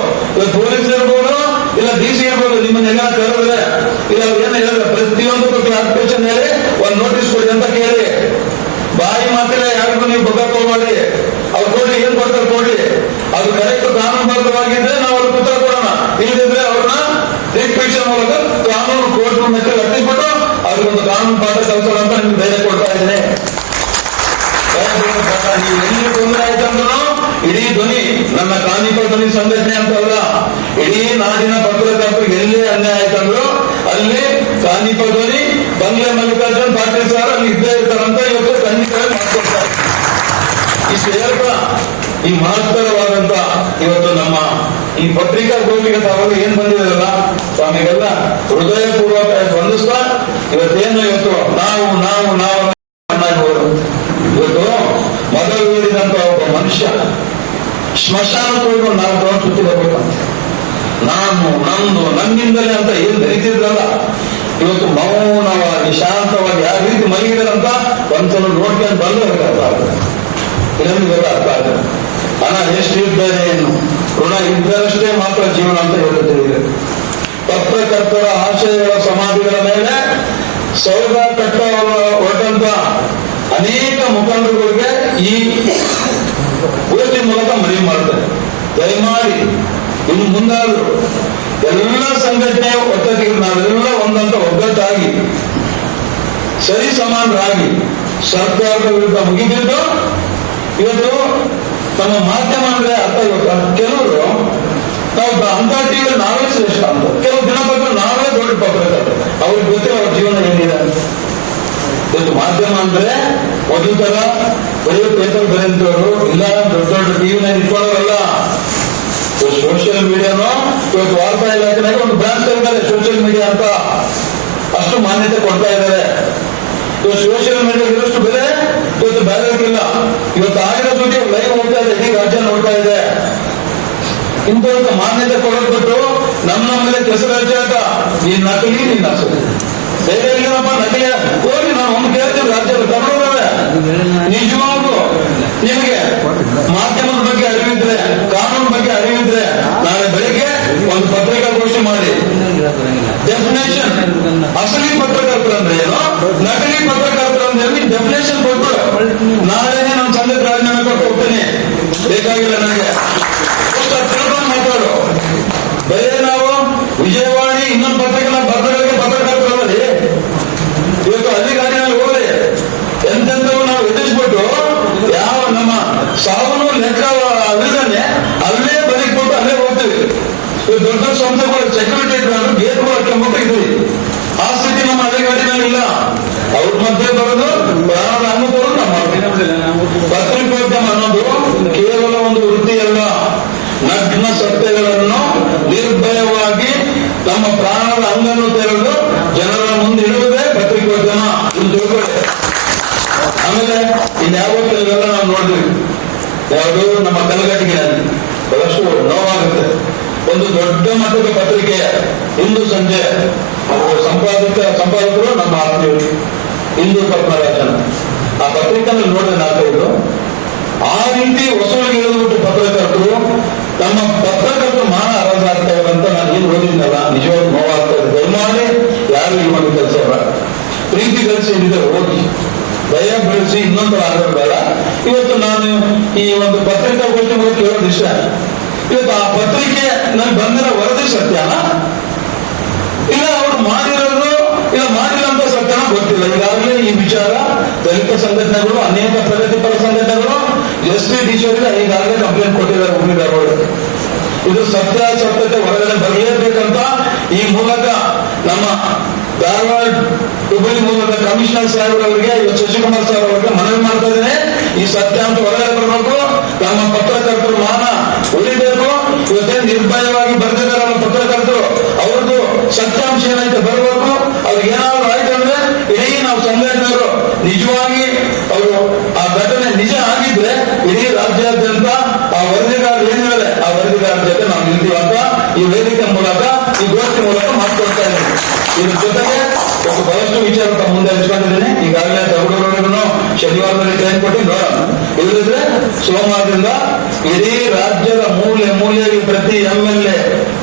ಪೊಲೀಸ್ ಇರ್ಬೋದು, ಇಲ್ಲ DC ಇರ್ಬೋದು, ನಿಮ್ಮನ್ನೆಲ್ಲ ಕರೆದ್ರೆ ಇಲ್ಲ ಏನ್ ಹೇಳಿದ್ರೆ ಪ್ರತಿಯೊಂದು ಕ್ಲಾರಿಫಿಕೇಶನ್ ಹೇಳಿ ಒಂದು ನೋಟಿಸ್ ಕೊಡಿ ಅಂತ ಕೇಳಿ. ಬಾಯಿ ಮಾತ್ರ ಯಾರಿಗೂ ನೀವು ಬಗ್ಗಕ್ಕೆ ಹೋಗ್ಬೇಡಿ. ಅವ್ರು ಕೊಡ್ಲಿ, ಏನ್ ಕೊಡ್ತಾರೆ ಕೊಡ್ಲಿ, ಅದು ಕರೆಕ್ಟ್ ಕಾನೂನುಬದ್ಧವಾಗಿದ್ರೆ ನಾವು ಅವ್ರಿಗೆ ಉತ್ತರ ಕೊಡೋಣ. ಇಲ್ಲದಿದ್ರೆ ಅವ್ರನ್ನ ರಿಕ್ವೆಷನ್ ಮೂಲಕ ಕಾನೂನು ಕೋರ್ಟ್ ಮೆಟ್ಟಲು ಹತ್ತಿಸ್ಬಿಟ್ಟು ಅವ್ರಿಗೊಂದು ಕಾನೂನು ಪಾಠ ಕಲಿಸೋಣ ಅಂತ ನಿಮ್ಗೆ ಧೈರ್ಯ ಕೊಡ್ತಾ ಇದ್ದೀನಿ. ನೀವು ಎಲ್ಲಿ ತೊಂದರೆ ಆಯ್ತಂದ್ರೂ ಇಡೀ ಧ್ವನಿ, ನನ್ನ ಕಾನಿಪ ಧ್ವನಿ ಸಂಘಟನೆ ಅಂತಲ್ಲ, ಇಡೀ ನಾಡಿನ ಪತ್ರಕರ್ತರಿಗೆ ಎಲ್ಲಿ ಅನ್ಯಾಯ ಆಯ್ತಂದ್ರು ಅಲ್ಲಿ ಕಾನಿಪ ಧ್ವನಿ, ಬಂಗ್ಲೆ ಮಲ್ಲಿಕಾರ್ಜುನ್ ಪಾಟೀಲ್ ಸರ್ ಅಲ್ಲಿ ಇದ್ದೇ ಇರ್ತಾರಂತ ಇವತ್ತು ಖಂಡಿತ ಮಾಡ್ಕೊಡ್ತಾರೆ. ಇಷ್ಟು ಹೇಳ್ತಾ ಈ ಮಹತ್ತರವಾದಂತ ಇವತ್ತು ನಮ್ಮ ಈ ಪತ್ರಿಕಾಗೋಷ್ಠಿಗೆ ತಾವಾಗ ಏನ್ ಬಂದಿದಾರಲ್ಲ, ಸ್ವಾಮಿಗೆಲ್ಲ ಹೃದಯಪೂರ್ವಕ ವಂದಿಸ್ತಾ ಇವತ್ತೇನು ಇವತ್ತು ನಾವು ಇವತ್ತು ಮೊದಲು ಹೇಳಿದಂತ ಒಬ್ಬ ಮನುಷ್ಯ ಸ್ಮಶಾನಕ್ಕೆ ಹೋಗಿ ನಾವು ತಗೊಂಡು ಸುತ್ತಿ ಬರ್ಬೇಕಂತ, ನಾನು ನಂದು ನನ್ನಿಂದಲೇ ಅಂತ ಏನ್ ಧರಿಸಿದ್ರಲ್ಲ, ಇವತ್ತು ಮೌನವಾಗಿ ಶಾಂತವಾಗಿ ಯಾವ ರೀತಿ ಮಲಗಿದಾರಂತ ಒಂದ್ಸಲ ನೋಡ್ಕೊಂಡು ಬಂದು ಅರ್ಥ ಆಗ್ತದೆ. ಇದೆಲ್ಲ ಅರ್ಥ ಆಗ್ತದೆ. ಹಣ ಎಷ್ಟಿದ್ದಾರೆ ಏನು, ಋಣ ಇದ್ದರಷ್ಟೇ ಮಾತ್ರ ಜೀವನ ಅಂತ ಹೇಳುತ್ತಿದೆ. ಪತ್ರಕರ್ತರ ಆಶಯಗಳ ಸಮಾಧಿಗಳ ಮೇಲೆ ಸೌಧ ಕಟ್ಟ ಹೊರಟಂತ ಅನೇಕ ಮುಖಂಡರುಗಳಿಗೆ ಈ ಗೋಷ್ಠಿ ಮೂಲಕ ಮನವಿ ಮಾಡ್ತಾರೆ. ದಯಮಾಡಿ ಇನ್ನು ಮುಂದಾದ್ರು ಎಲ್ಲ ಸಂಘಟನೆ ಒಟ್ಟಿಗೆ ನಾವೆಲ್ಲ ಒಂದಂತ ಒಗ್ಗಟ್ಟಾಗಿ ಸರಿ ಸಮಾನರಾಗಿ ಸರ್ಕಾರದ ವಿರುದ್ಧ ಮುಗಿದಿದ್ದು ಇವತ್ತು ನಮ್ಮ ಮಾಧ್ಯಮ ಅಂದ್ರೆ ಅರ್ಥ ಇವತ್ತು ಕೆಲವರು ನಾವು ಅಂತ ಟಿವಿ ನಾವೇ ಶ್ರೇಷ್ಠ ಅಂತ, ಕೆಲವು ದಿನಪತ್ರ ನಾವೇ ದೊಡ್ಡ ಪತ್ರಕರ್ತರು, ಅವ್ರಿಗೆ ಗೊತ್ತಿರೋ ಅವ್ರ ಜೀವನ ಏನಿದೆ. ಇವತ್ತು ಮಾಧ್ಯಮ ಅಂದ್ರೆ ಮೊದಲ ತರ ಬರೆಯೋ ಪೇಪರ್ ಬರೆಯಂತವ್ರು ಇಲ್ಲ, ದೊಡ್ಡ ದೊಡ್ಡ ಟಿವಿನ ಇಟ್ಕೊಳ್ಳೋರಲ್ಲ. ಸೋಷಿಯಲ್ ಮೀಡಿಯಾನು ಇವತ್ತು ವಾರ್ತಾ ಇಲಾಖೆನಾಗ ಒಂದು ಬ್ರಾಂಚ್ ಇದ್ದಾರೆ ಸೋಷಿಯಲ್ ಮೀಡಿಯಾ ಅಂತ, ಅಷ್ಟು ಮಾನ್ಯತೆ ಕೊಡ್ತಾ ಇದ್ದಾರೆ. ಇವತ್ತು ಸೋಷಿಯಲ್ ಮೀಡಿಯಾ ಇರೋಷ್ಟು ಬೆಲೆ ಇವತ್ತು ಬೇರೆಯವರಿಗಿಲ್ಲ. ಇವತ್ತು ಆಗಿರೋ ಸುದ್ದಿ ಲೈವ್ ಹೋಗ್ತಾ ಇದೆ, ಇಡೀ ರಾಜ್ಯ ನೋಡ್ತಾ ಇದೆ. ಇಂಥವ್ರಿಗೆ ಮಾನ್ಯತೆ ಕೊಡೋದ್ಬಿಟ್ಟು ನಮ್ಮ ಮೇಲೆ ಕೆಸರು ಹಚ್ಚಾಕ ನೀನ್ ನಕಲಿ, ನೀನ್ ಅಸಲಿ ಬೇರೆ ಇಲ್ಲಪ್ಪ ನಕಲಿ ಹೋಗಿ ನಾವು ಒಂದು ಕೇಳ್ತೀವಿ ರಾಜ್ಯದ ತಗೊಳ್ಳೋದೇ. ನಿಜವಾಗ್ಲು ನಿಮಗೆ ಮಾಧ್ಯಮದ ಬಗ್ಗೆ ಅರಿವಿದ್ರೆ, ಕಾನೂನು ಬಗ್ಗೆ ಅರಿವಿದ್ರೆ ನಾಳೆ ಬೆಳಿಗ್ಗೆ ಒಂದು ಪತ್ರಿಕಾಗೋಷ್ಠಿ ಮಾಡಿ ಡೆಫಿನೇಷನ್ ಅಸಲಿ ಪತ್ರಕರ್ತರು ಅಂದ್ರೆ ಏನು, ನಕಲಿ ಪತ್ರಕರ್ತರು ಅಂದ್ರೆ ಡೆಫಿನೇಷನ್ ಕೊಟ್ಟು ನಾಳೆನೆ ನಮ್ಮ ಸಂಘಕ್ಕೆ ರಾಜೀನಾಮೆ ಕೊಟ್ಟು ಹೋಗ್ತೇನೆ. ಬೇಕಾಗಿಲ್ಲ ನನಗೆ ತಿಳ್ಕೊಂಡು ಮಾತಾಡು. ಬರೀ ನಾವು ವಿಜಯವಾಣಿ ಇನ್ನೊಂದು ಪತ್ರಿಕೆ ಪತ್ರಗಳಿಗೆ ಪತ್ರಕರ್ತರಲ್ಲಿ ಇವತ್ತು ಅಲ್ಲಿ ಗಾಡಿನಲ್ಲಿ ಹೋಗ್ರಿ ಎಂತೆಂಥವು ನಾವು ಎದುರಿಸ್ಬಿಟ್ಟು ಯಾವ ನಮ್ಮ ಸಾವನು ಲೆಕ್ಕ ವಿಧಾನೆ ಅಲ್ಲೇ ಬರೀಕೊಟ್ಟು ಅಲ್ಲೇ ಹೋಗ್ತೀವಿ. ಇವತ್ತು ದೊಡ್ಡ ದೊಡ್ಡ ಸಂಸ್ಥೆಗಳು ಸೆಕ್ಯೂರಿಟಿ ಇಟ್ಕೊಂಡು ಗೇಟ್ಗಳು ಕೆಂಬಿಟ್ಟಿದ್ವಿ. ಆ ಸ್ಥಿತಿ ನಮ್ಮ ಹಳ್ಳಿ ಗಾಡಿನಲ್ಲಿ ಇಲ್ಲ. ಅವ್ರ ಮಧ್ಯೆ ಬರೋದು ಪ್ರಾಣ ಅನ್ನೋದು ನಮ್ಮ ಪತ್ರಿಕೋದ್ಯಮ ಅನ್ನೋದು ಕೇವಲ ಒಂದು ವೃತ್ತಿಯಲ್ಲ, ನಗ್ನ ಸತ್ಯಗಳನ್ನು ನಿರ್ಭಯವಾಗಿ ನಮ್ಮ ಪ್ರಾಣದ ಅಂಗನ್ನು ತೆರೆದು ಜನರ ಮುಂದೆ ಇಡುವುದೇ ಪತ್ರಿಕೋದ್ಯಮ. ಇದು ತಿಳ್ಕೊಳ್ಳಿ. ಆಮೇಲೆ ಇನ್ಯಾವ ಕೆಲವೆಲ್ಲ ನಾವು ನೋಡಿದ್ವಿ, ಯಾವುದು ನಮ್ಮ ಕಲಘಟಗಿನ ಬಹಳಷ್ಟು ನೋವಾಗುತ್ತೆ. ಒಂದು ದೊಡ್ಡ ಮಟ್ಟದ ಪತ್ರಿಕೆಯ ಇಂದು ಸಂಜೆ ಸಂಪಾದಕರು ನಮ್ಮ ಆತ್ಮೀಯರು ಹಿಂದೂ ಪದ್ಮರಾಜನ ಆ ಪತ್ರಿಕೆಯನ್ನು ನೋಡಿದ್ರೆ ನಾಲ್ಕೈದು ಆ ರೀತಿ ವಸೂಲಿಗೆ ಇಳಿದ್ಬಿಟ್ಟು ಪತ್ರಕರ್ತರು ನಮ್ಮ ಪತ್ರಕರ್ತರು ಮಾನ ಹರಾಜಾಗ್ತಾ ಅಂತ ನಾನು ಏನು ಓದಿದ್ನಲ್ಲ, ನಿಜವಾಗ್ಲೂ ನೋವಾಗ್ತಾ ಇದೆ. ದಯಮಾಡಿ ಯಾರು ಈ ಒಂದು ಕೆಲಸ ಪ್ರೀತಿ ಗಳಿಸಿ ಏನಿದೆ ಹೋಗಿ ಭಯ ಬೆಳೆಸಿ ಇನ್ನೊಂದು ಆಗೋದು ಬೇಡ. ಇವತ್ತು ನಾನು ಈ ಒಂದು ಪತ್ರಿಕಾಗೋಷ್ಠಿ ಮೂಲಕ ಕೇಳೋದು ಇಷ್ಟ, ಇವತ್ತು ಆ ಪತ್ರಿಕೆ ನನ್ಗೆ ಬಂದಿರೋ ವರದಿ ಸತ್ಯನ ಇಲ್ಲ ಅವ್ರು ಮಾಡಿರೋದು ಇಲ್ಲ ಮಾಡಿರೋಂತ ಸತ್ಯನ ಗೊತ್ತಿಲ್ಲ. ಈಗಾಗಲೇ ಈ ವಿಚಾರ ದಲಿತ ಸಂಘಟನೆಗಳು, ಅನೇಕ ಪ್ರಗತಿಪರ ಸಂಘಟನೆಗಳು SPDCಯವರಿಗೆ ಈಗಾಗಲೇ ಕಂಪ್ಲೇಂಟ್ ಕೊಟ್ಟಿದ್ದಾರೆ ಹುಬ್ಳಿಧಾರವಾಡ. ಇದು ಸತ್ಯಾಸತ್ಯತೆ ಹೊರಗಡೆ ಬರಲೇಬೇಕಂತ ಈ ಮೂಲಕ ನಮ್ಮ ಧಾರವಾಡ ಹುಬ್ಬಳ್ಳಿ ಮೂಲಕ ಕಮಿಷನರ್ ಸಾಹೇಬರವರಿಗೆ, ಶಶಿಕುಮಾರ್ ಸಾಹೇಬ್ ಅವರಿಗೆ ಮನವಿ ಮಾಡ್ತಾ ಇದ್ದೇನೆ. ಈ ಸತ್ಯಾಂಶ ಹೊರಗಡೆ ಬರಬೇಕು, ನಮ್ಮ ಪತ್ರಕರ್ತರು ಮಾನ ಉಳಿಬೇಕು. ಇವತ್ತೇ ನಿರ್ಭಯವಾಗಿ ಬರೆದಿದ್ದಾರೆ ಪತ್ರಕರ್ತರು, ಅವ್ರದ್ದು ಸತ್ಯಾಂಶ ಏನಂತ ಬರಬೇಕು. ಅವ್ರಿಗೆ ಏನಾದ್ರು ಆಯ್ತು ಅಂದ್ರೆ ಇಡೀ ನಾವು ಸಂಘಟನೆಯವರು ನಿಜವಾಗಿ ಅವರು ಆ ಘಟನೆ ನಿಜ ಆಗಿದ್ರೆ ಇಡೀ ರಾಜ್ಯಾದ್ಯಂತ ಆ ವರದಿಗಾರರು ಏನಿದೆ ಆ ವರದಿಗಾರರ ಜೊತೆ ನಾವು ನಿಲ್ತೀವಿ ಅಂತ ಈ ವೇದಿಕೆ ಮೂಲಕ, ಈ ಗೋಷ್ಠಿ ಮೂಲಕ ಮಾತುಕೊಡ್ತಾ ಇದ್ದೀನಿ. ಇದ್ರ ಜೊತೆಗೆ ಬಹಳಷ್ಟು ವಿಚಾರ ಮುಂದೆ ಹಂಚ್ಕೊಂಡಿದ್ದೀನಿ. ಈಗಾಗಲೇ ತಗೊಳ್ಳೋರಿಗೂ ಶನಿವಾರದಲ್ಲಿ ಟ್ರೈನ್ ಕೊಟ್ಟು ನೋಡೋಣ. ಇಲ್ಲದಿದ್ರೆ ಸೋಮವಾರದಿಂದ ಇಡೀ ರಾಜ್ಯದ ಮೂಲೆ ಮೂಲೆಯಲ್ಲಿ ಪ್ರತಿ MLA,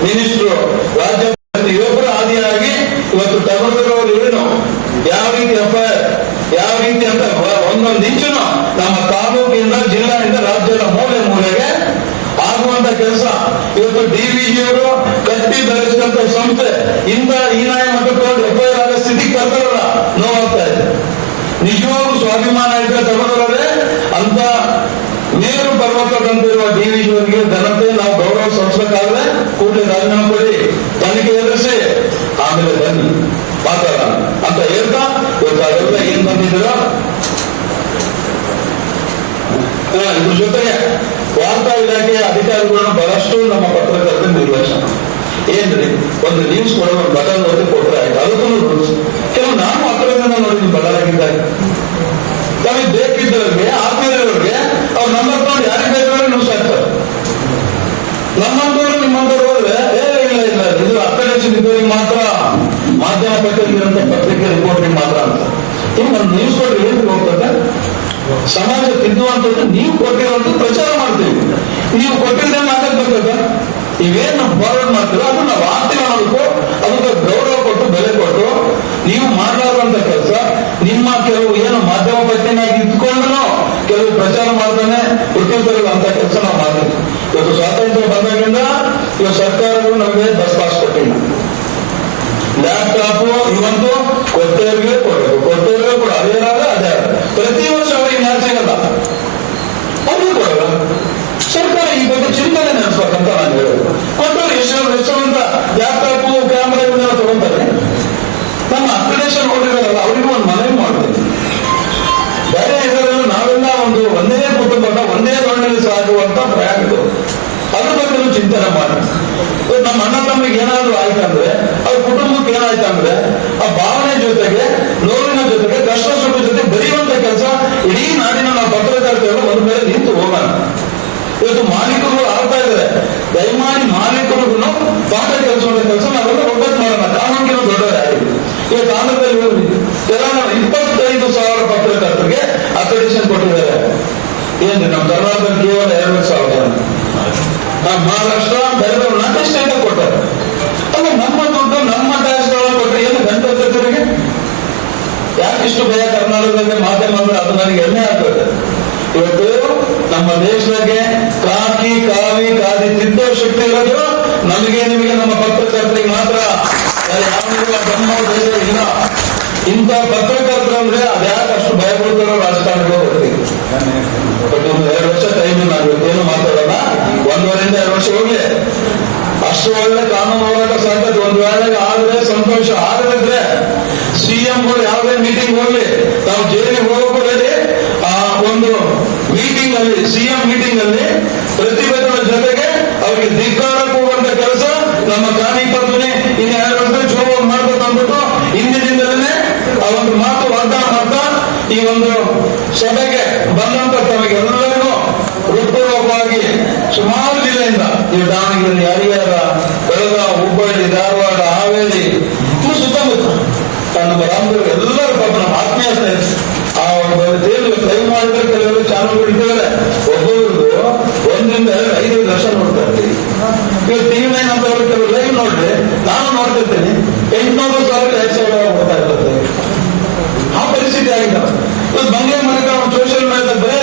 ಮಿನಿಸ್ಟ್ರು, ರಾಜ್ಯ ಯುವಕರು ಆದಿಯಾಗಿ ಇವತ್ತು ತಗೊಳ್ಳಿರೋರು ಏನು ಯಾವ ರೀತಿ FIR ಯಾವ ರೀತಿ ಅಂತ ಒಂದೊಂದು ಇಂಚುನು ನಮ್ಮ ತಾಲೂಕಿನಿಂದ ಜಿಲ್ಲೆಯಿಂದ ರಾಜ್ಯದ ಮೂಲೆ ಮೂಲೆಗೆ ಆಗುವಂತ ಕೆಲಸ ಇವತ್ತು DVGಯವರು ಕಟ್ಟಿ ಬೆಳೆಸಿದಂತ ಸಂಸ್ಥೆ ಇಂದ ಹೀನಾಯ ಮಟ್ಟಕ್ಕೆ FIR ಆಗೋ ಸ್ಥಿತಿಗೆ ತರ್ತಾರಲ್ಲ, ನೋವಾಗ್ತಾ ಇದೆ. ನಿಜವಾಗ್ಲೂ ಸ್ವಾಭಿಮಾನ ಇದ್ರೆ ತಗೊಂಡ್ರೆ ಅಂತ ಮೇರು ಪರ್ವತದಂತಿರುವ DVGಯವರಿಗೆ ಘನತೆ ನಾವು ಗೌರವ ಸಲ್ಲಿಸಬೇಕಾದ್ರೆ ಕೂಡಲೇ ರಾಜೀನಾಮೆ ಕೊಡಿ, ತನಿಖೆ ಎದುರಿಸಿ ಆಮೇಲೆ ಬನ್ನಿ ಮಾತಾಡೋಣ ಅಂತ ಹೇಳ್ತಾ ಇವತ್ತು ಅದೆಲ್ಲ ಏನ್ ಬಂದಿದ್ದೀರೋ ಇದ್ರ ಜೊತೆಗೆ ವಾರ್ತಾ ಇಲಾಖೆಯ ಅಧಿಕಾರಿಗಳನ್ನ ಬಹಳಷ್ಟು ನಮ್ಮ ಪತ್ರಕರ್ತರ ನಿರ್ಲಕ್ಷ್ಯ. ಏನ್ರಿ ಒಂದು ನ್ಯೂಸ್ ಕೊಡೋ ಒಂದು ಬಟನ್ ಒತ್ತಿ ಕೊಟ್ಟರೆ ಆಯ್ತು, ಅದಕ್ಕೂ ರೂಲ್ಸ್. ಕೆಲವು ನಾನು ಹತ್ತಿರದಿಂದ ನೋಡಿದ್ದೀನಿ ಬಳ್ಳಾರಿಗಿದ್ದಾಗ, ನಮಗೆ ಬೇಕಿದ್ದವ್ರಿಗೆ ಆತ್ಮೀಯರಿಗೆ ಅವ್ರು ನಂಬರ್ ತಗೊಂಡು ಯಾರಿಗೆ ಬೇಕಾದ್ರೆ ನ್ಯೂಸ್ ಹಾಕ್ತಾರೆ. ನಮ್ಮಂತವ್ರು ನಿಮ್ಮಂತವ್ರು ಹೋದ್ರೆ ಇಲ್ಲ ಇಲ್ಲ ಇದು ಅಕ್ರೆಡಿಟೇಷನ್ ಇದ್ದವ್ರಿಗೆ ಮಾತ್ರ, ಮಾಧ್ಯಮ ಪತ್ರಿಕೆಗಿರಂತ ಪತ್ರಿಕೆ ರಿಪೋರ್ಟಿಂಗ್ ಮಾತ್ರ ಅಂತ. ಒಂದು ನ್ಯೂಸ್ ಕೊಟ್ಟರೆ ಏನಿಗೆ ಹೋಗ್ತದೆ? ಸಮಾಜ ತಿದ್ದುವಂಥದ್ದು ನೀವು ಕೊಟ್ಟಿರುವಂಥದ್ದು ಪ್ರಚಾರ ಮಾಡ್ತೀವಿ. ನೀವು ಕೊಟ್ಟಿದ್ದೇನೆ ಹಾಕಕ್ ಬರ್ತದೆ. ಇವೇನು ನಾವು ಫಾರ್ವರ್ಡ್ ಮಾಡ್ತೀರೋ ಅದು ನಾವು ಆಗ್ತೀವಿ ಅನ್ನೋದಕ್ಕೂ ಅದಕ್ಕೆ ಗೌರವ ಕೊಟ್ಟು ಬೆಲೆ ಕೊಟ್ಟು ನೀವು ಮಾಡಲಾರಂತ ಕೆಲಸ ನಿಮ್ಮ ಕೆಲವು ಏನು ಮಾಧ್ಯಮ ಪತ್ರಿಕೆಯಾಗಿ ಇದ್ಕೊಂಡು ಕೆಲವು ಪ್ರಚಾರ ಮಾಡ್ತಾನೆ ಹುಟ್ಟಿರ್ತಾರಲ್ಲ ಅಂತ ಕೆಲಸ ನಾವು ಮಾಡ್ತೀವಿ. ಇವತ್ತು ಸ್ವಾತಂತ್ರ್ಯ ಬಂದಾಗಿಂದ ಇವತ್ತು ಸರ್ಕಾರಗಳು ನಮಗೆ ಬಸ್ ಪಾಸ್ ಕೊಟ್ಟಿಲ್ಲ, ಲ್ಯಾಪ್ಟಾಪ್ ಇವಂತೂ ಕೊಟ್ಟವರಿಗೆ ಕೊಡಬೇಕು, ಕೊಟ್ಟವರಿಗೆ ಕೊಡ ಅದೇನಾದ ಅದೇ ಪ್ರತಿ ವರ್ಷ ಅವರಿಗೆ ನ್ಯಾಯ ಸಿಗಲ್ಲ, ಅವ್ರಿಗೆ ಕೊಡಲ್ಲ. ಸರ್ಕಾರ ಈ ಬಗ್ಗೆ ಚಿಂತನೆ ನಡೆಸ್ಬೇಕಂತ ನಾನು ಹೇಳೋದು. ಕೊಟ್ಟವ್ರು ಎಷ್ಟೊಂದ ಲ್ಯಾಪ್ಟಾಪ್ ಕ್ಯಾಮ್ರಾ ಇವನ್ನೆಲ್ಲ ತಗೊಂತಾರೆ. ನಮ್ಮ ಅಕ್ರೆಡಿಟೇಷನ್ ಹೊಡಿದಾರಲ್ಲ ಅವರಿಗೂ ಒಂದು ಮನವಿ ಮಾಡ್ತೀನಿ. ಬೇರೆ ಇದರಲ್ಲಿ ನಾವೆಲ್ಲ ಒಂದೇ ಕುಟುಂಬದ ಒಂದೇ ದೊಣ್ಣಲ್ಲಿ ಸಾಗುವಂತ ಪ್ರಯಾಣಿಕರು, ಅದ್ರ ಬಗ್ಗೆ ಚಿಂತನೆ ಮಾಡಿ. ನಮ್ಮ ಅಣ್ಣ ತಮ್ಮಿಗೆ ಏನಾದ್ರು ಆಯ್ತಂದ್ರೆ ಅವ್ರ ಕುಟುಂಬಕ್ಕೆ ಏನಾಯ್ತಂದ್ರೆ ಆ ಭಾವನೆ ಜೊತೆಗೆ ನೋವಿನ ಜೊತೆಗೆ ಕಷ್ಟ ಸುಖ ಜೊತೆ ಬರೆಯುವಂತ ಕೆಲಸ ಇಡೀ ನಾಡಿನ ನಾವು ಪತ್ರಕರ್ತರು ಒಂದು ಮೇಲೆ ನಿಂತು ಹೋಗೋಣ. ಇವತ್ತು ಮಾಲೀಕರು ಆಗ್ತಾ ಇದ್ದಾರೆ, ದಯಮಾಡಿ ಮಾಲೀಕರಿಗೂ ಪಾಠ ಕೆಲಸದ ಕೆಲಸ ನಾವೆಲ್ಲ ಒಗ್ಗಟ್ಟು ಮಾಡೋಣ. ಕಾನೂನಿನ ದೊಡ್ಡವರೇ ಆಗಿದೆ. ಇವತ್ತು ಆಂಧ್ರದಲ್ಲಿ 25,000 ಪತ್ರಕರ್ತರಿಗೆ ಅಕ್ರೆಡಿಟೇಷನ್ ಕೊಟ್ಟಿದ್ದಾರೆ. ಏನ್ರಿ ನಮ್ಮ ಕರ್ನಾಟಕದಲ್ಲಿ ಕೇವಲ 2,000 ಜನ, ಮಹಾರಾಷ್ಟ್ರ ಬೇರೆ ನಾಲ್ಕು ಸ್ಟೇಟ್ ಕೊಟ್ಟಾರೆ. ಅಲ್ಲ ನಮ್ಮ ದುಡ್ಡು ನಮ್ಮ ಟ್ಯಾಕ್ಸ್ ಕೊಟ್ಟರೆ ಏನು ಗಂಟೆ ಯಾಕಿಷ್ಟು ಭಯ ಕರ್ನಾಟಕದಲ್ಲಿ ಮಾಧ್ಯಮ ಅಂದ್ರೆ ಅದು ನನಗೆ ಹೆಮ್ಮೆ ಆಗ್ತದೆ. ಇವತ್ತು ನಮ್ಮ ದೇಶದಾಗೆ ಕಾಕಿ ಕಾವಿ ಕಾದಿ ತಿದ್ದೋ ಶಕ್ತಿ ಇರೋದು ನಮಗೆ ನಿಮಗೆ ನಮ್ಮ ಪತ್ರಕರ್ತರಿಗೆ ಮಾತ್ರ. ಯಾವ ನಮ್ಮ ದೇಶ ಇಲ್ಲ. ಇಂಥ ಪತ್ರಕರ್ತರು ಅಂದ್ರೆ ಅದ್ಯಾಕೆ ಅಷ್ಟು ಭಯ ಕೊಡ್ತಾರೋ ರಾಜಕಾರಣಿಗಳು ಬರ್ತೀವಿ. ಬಟ್ ಒಂದು 2 ವರ್ಷ ಟೈಮ್ ನಾವು ಇವತ್ತೇನು ಮಾತಾಡೋಣ, 1.5 ವರ್ಷ ಹೋಗ್ಲಿ. ಅಷ್ಟು ಒಳ್ಳೆ ಕಾನೂನು ಹೋರಾಟ ಸಾಧ್ಯತೆ ಒಂದು ವೇಳೆ ಆದ್ರೆ ಸಂತೋಷ. ಆಗದಿದ್ರೆ CMಗಳು ಯಾವುದೇ ಮೀಟಿಂಗ್ ಹೋಗ್ಲಿ, ನಾವು ಜೈಲಿಗೆ ಹೋಗಬೇಡಿ. ಆ ಒಂದು ಮೀಟಿಂಗ್ ಅಲ್ಲಿ CM ಮೀಟಿಂಗ್ ಅಲ್ಲಿ ಪ್ರತಿಭಟನೆ ಜೊತೆಗೆ ಅವರಿಗೆ ಧಿಕ್ಕಾರ ಕೂಡುವಂತ ಕೆಲಸ ನಮ್ಮ ಕಾನಿ ಪತ್ನಿ ಇನ್ನು 2 ವರ್ಷ ಚುನಾವಣೆ ಮಾಡ್ಬೇಕು ಅಂದ್ಬಿಟ್ಟು ಹಿಂದಿನಿಂದಲೇ ಆ ಒಂದು ಮಾತು ವಾಗ್ದಾನ ಮಾಡ್ತಾ ಈ ಒಂದು ಸಭೆಗೆ ಬಂದಂತ ತಮಗೆಲ್ಲರಿಗೂ ಹೃತ್ಪೂರ್ವಕವಾಗಿ ಸುಮಾರು ಜಿಲ್ಲೆಯಿಂದ ಈ ದಾವಣಗೆರೆ ಹರಿಹರ, ಬೆಳಗಾವಿ, ಹುಬ್ಬಳ್ಳಿ, ಧಾರವಾಡ, ಹಾವೇರಿ ಸುತ್ತಮುತ್ತ ತನ್ನ ಬರಾಮದವರು ಎಲ್ಲರೂ ಪಾಪ ನಮ್ಮ ಆತ್ಮೀಯ ಸ್ನೇಹಿತರು ಆ ಲೈವ್ ಮಾಡಿದ್ರೆ ಕೆಲವೆಲ್ಲ ಚಾನಲ್ಗಳು ಇಟ್ಟಿದ್ದಾರೆ. ಒಬ್ಬೊಬ್ರದ್ದು 1-5 ಲಕ್ಷ ನೋಡ್ತಾ ಇರ್ತೀವಿ. ಇವತ್ತು TV9 ಅಂತವ್ರು ಕೆಲವು ಲೈವ್ ನೋಡ್ರಿ, ನಾನು ನೋಡ್ತಿರ್ತೀನಿ 800,000 ಕೊಡ್ತಾ ಇರ್ತದೆ. ಆ ಪರಿಸ್ಥಿತಿ ಆಗಿದೆ. ಇವತ್ತು ಬಂಗ್ಲೆ ಮನೆಗೆ ನಾವು ಸೋಷಿಯಲ್ ಮೀಡಿಯಾದ ಬರೇ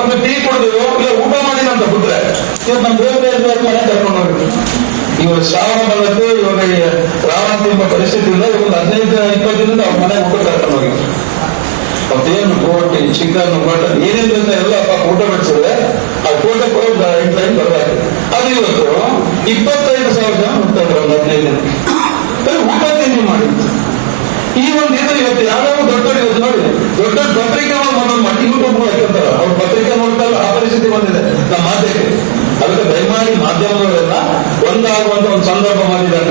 ಒಂದು ಟೀ ಕೊಡ್ತೀವೋ ಇಲ್ಲ ಊಟ ಮಾಡಿ ಅಂತ ಬಿಟ್ರೆ ಇವತ್ತು ನಮ್ಮ ಬೇರೆ ಮನೆ ಕರ್ಕೊಂಡು ಹೋಗ್ತೀವಿ. ಇವಾಗ ಶ್ರಾವಣ ಬಂದದ್ದು, ಇವಾಗ ರಾವಣ ಎಂಬ ಪರಿಸ್ಥಿತಿ ಇಲ್ಲ. ಇವಾಗ 15-20 ದಿನದಿಂದ ಅವ್ರ ಮನೆ ಊಟ ಕರ್ಕೊಂಡು ಹೋಗಿದ್ರು. ಮತ್ತೇನು ಗೋಟಿ, ಚಿಕನ್, ಮಟನ್ ಏನೇನು ಎಲ್ಲ ಊಟ ಬಡಿಸಿದ್ರೆ ಆ ಫೋಟೋ ಕೂಡ 8 ಲೈನ್ ಬರಬೇಕು. ಅದು ಇವತ್ತು 25,000 ಜನ ಹೋಗ್ತಾರೆ ಒಂದು 15 ದಿನ ಊಟ ತಿಂಡಿ ಮಾಡಿ. ಈ ಒಂದು ಇದು ಇವತ್ತು ಯಾವ್ಯಾವ ದೊಡ್ಡ ಇವತ್ತು ನೋಡಿ ದೊಡ್ಡ ಪತ್ರಿಕೆಗಳು ಒಂದೊಂದು ಮಟ್ಟಿ ಯೂಟ್ಯೂಬ್ ಹಾಕಿರ್ತಾರ, ಅವ್ರ ಪತ್ರಿಕೆ ನೋಡ್ತಾರ. ಆ ಪರಿಸ್ಥಿತಿ ಬಂದಿದೆ ನಮ್ಮ ಮಾಧ್ಯಮಕ್ಕೆ. ಅದಕ್ಕೆ ದಯಮಾಡಿ ಮಾಧ್ಯಮಗಳೆಲ್ಲ ಒಂದಾಗುವಂತ ಒಂದು ಸಂದರ್ಭ ಮಾಡಿದ್ದಾರೆ.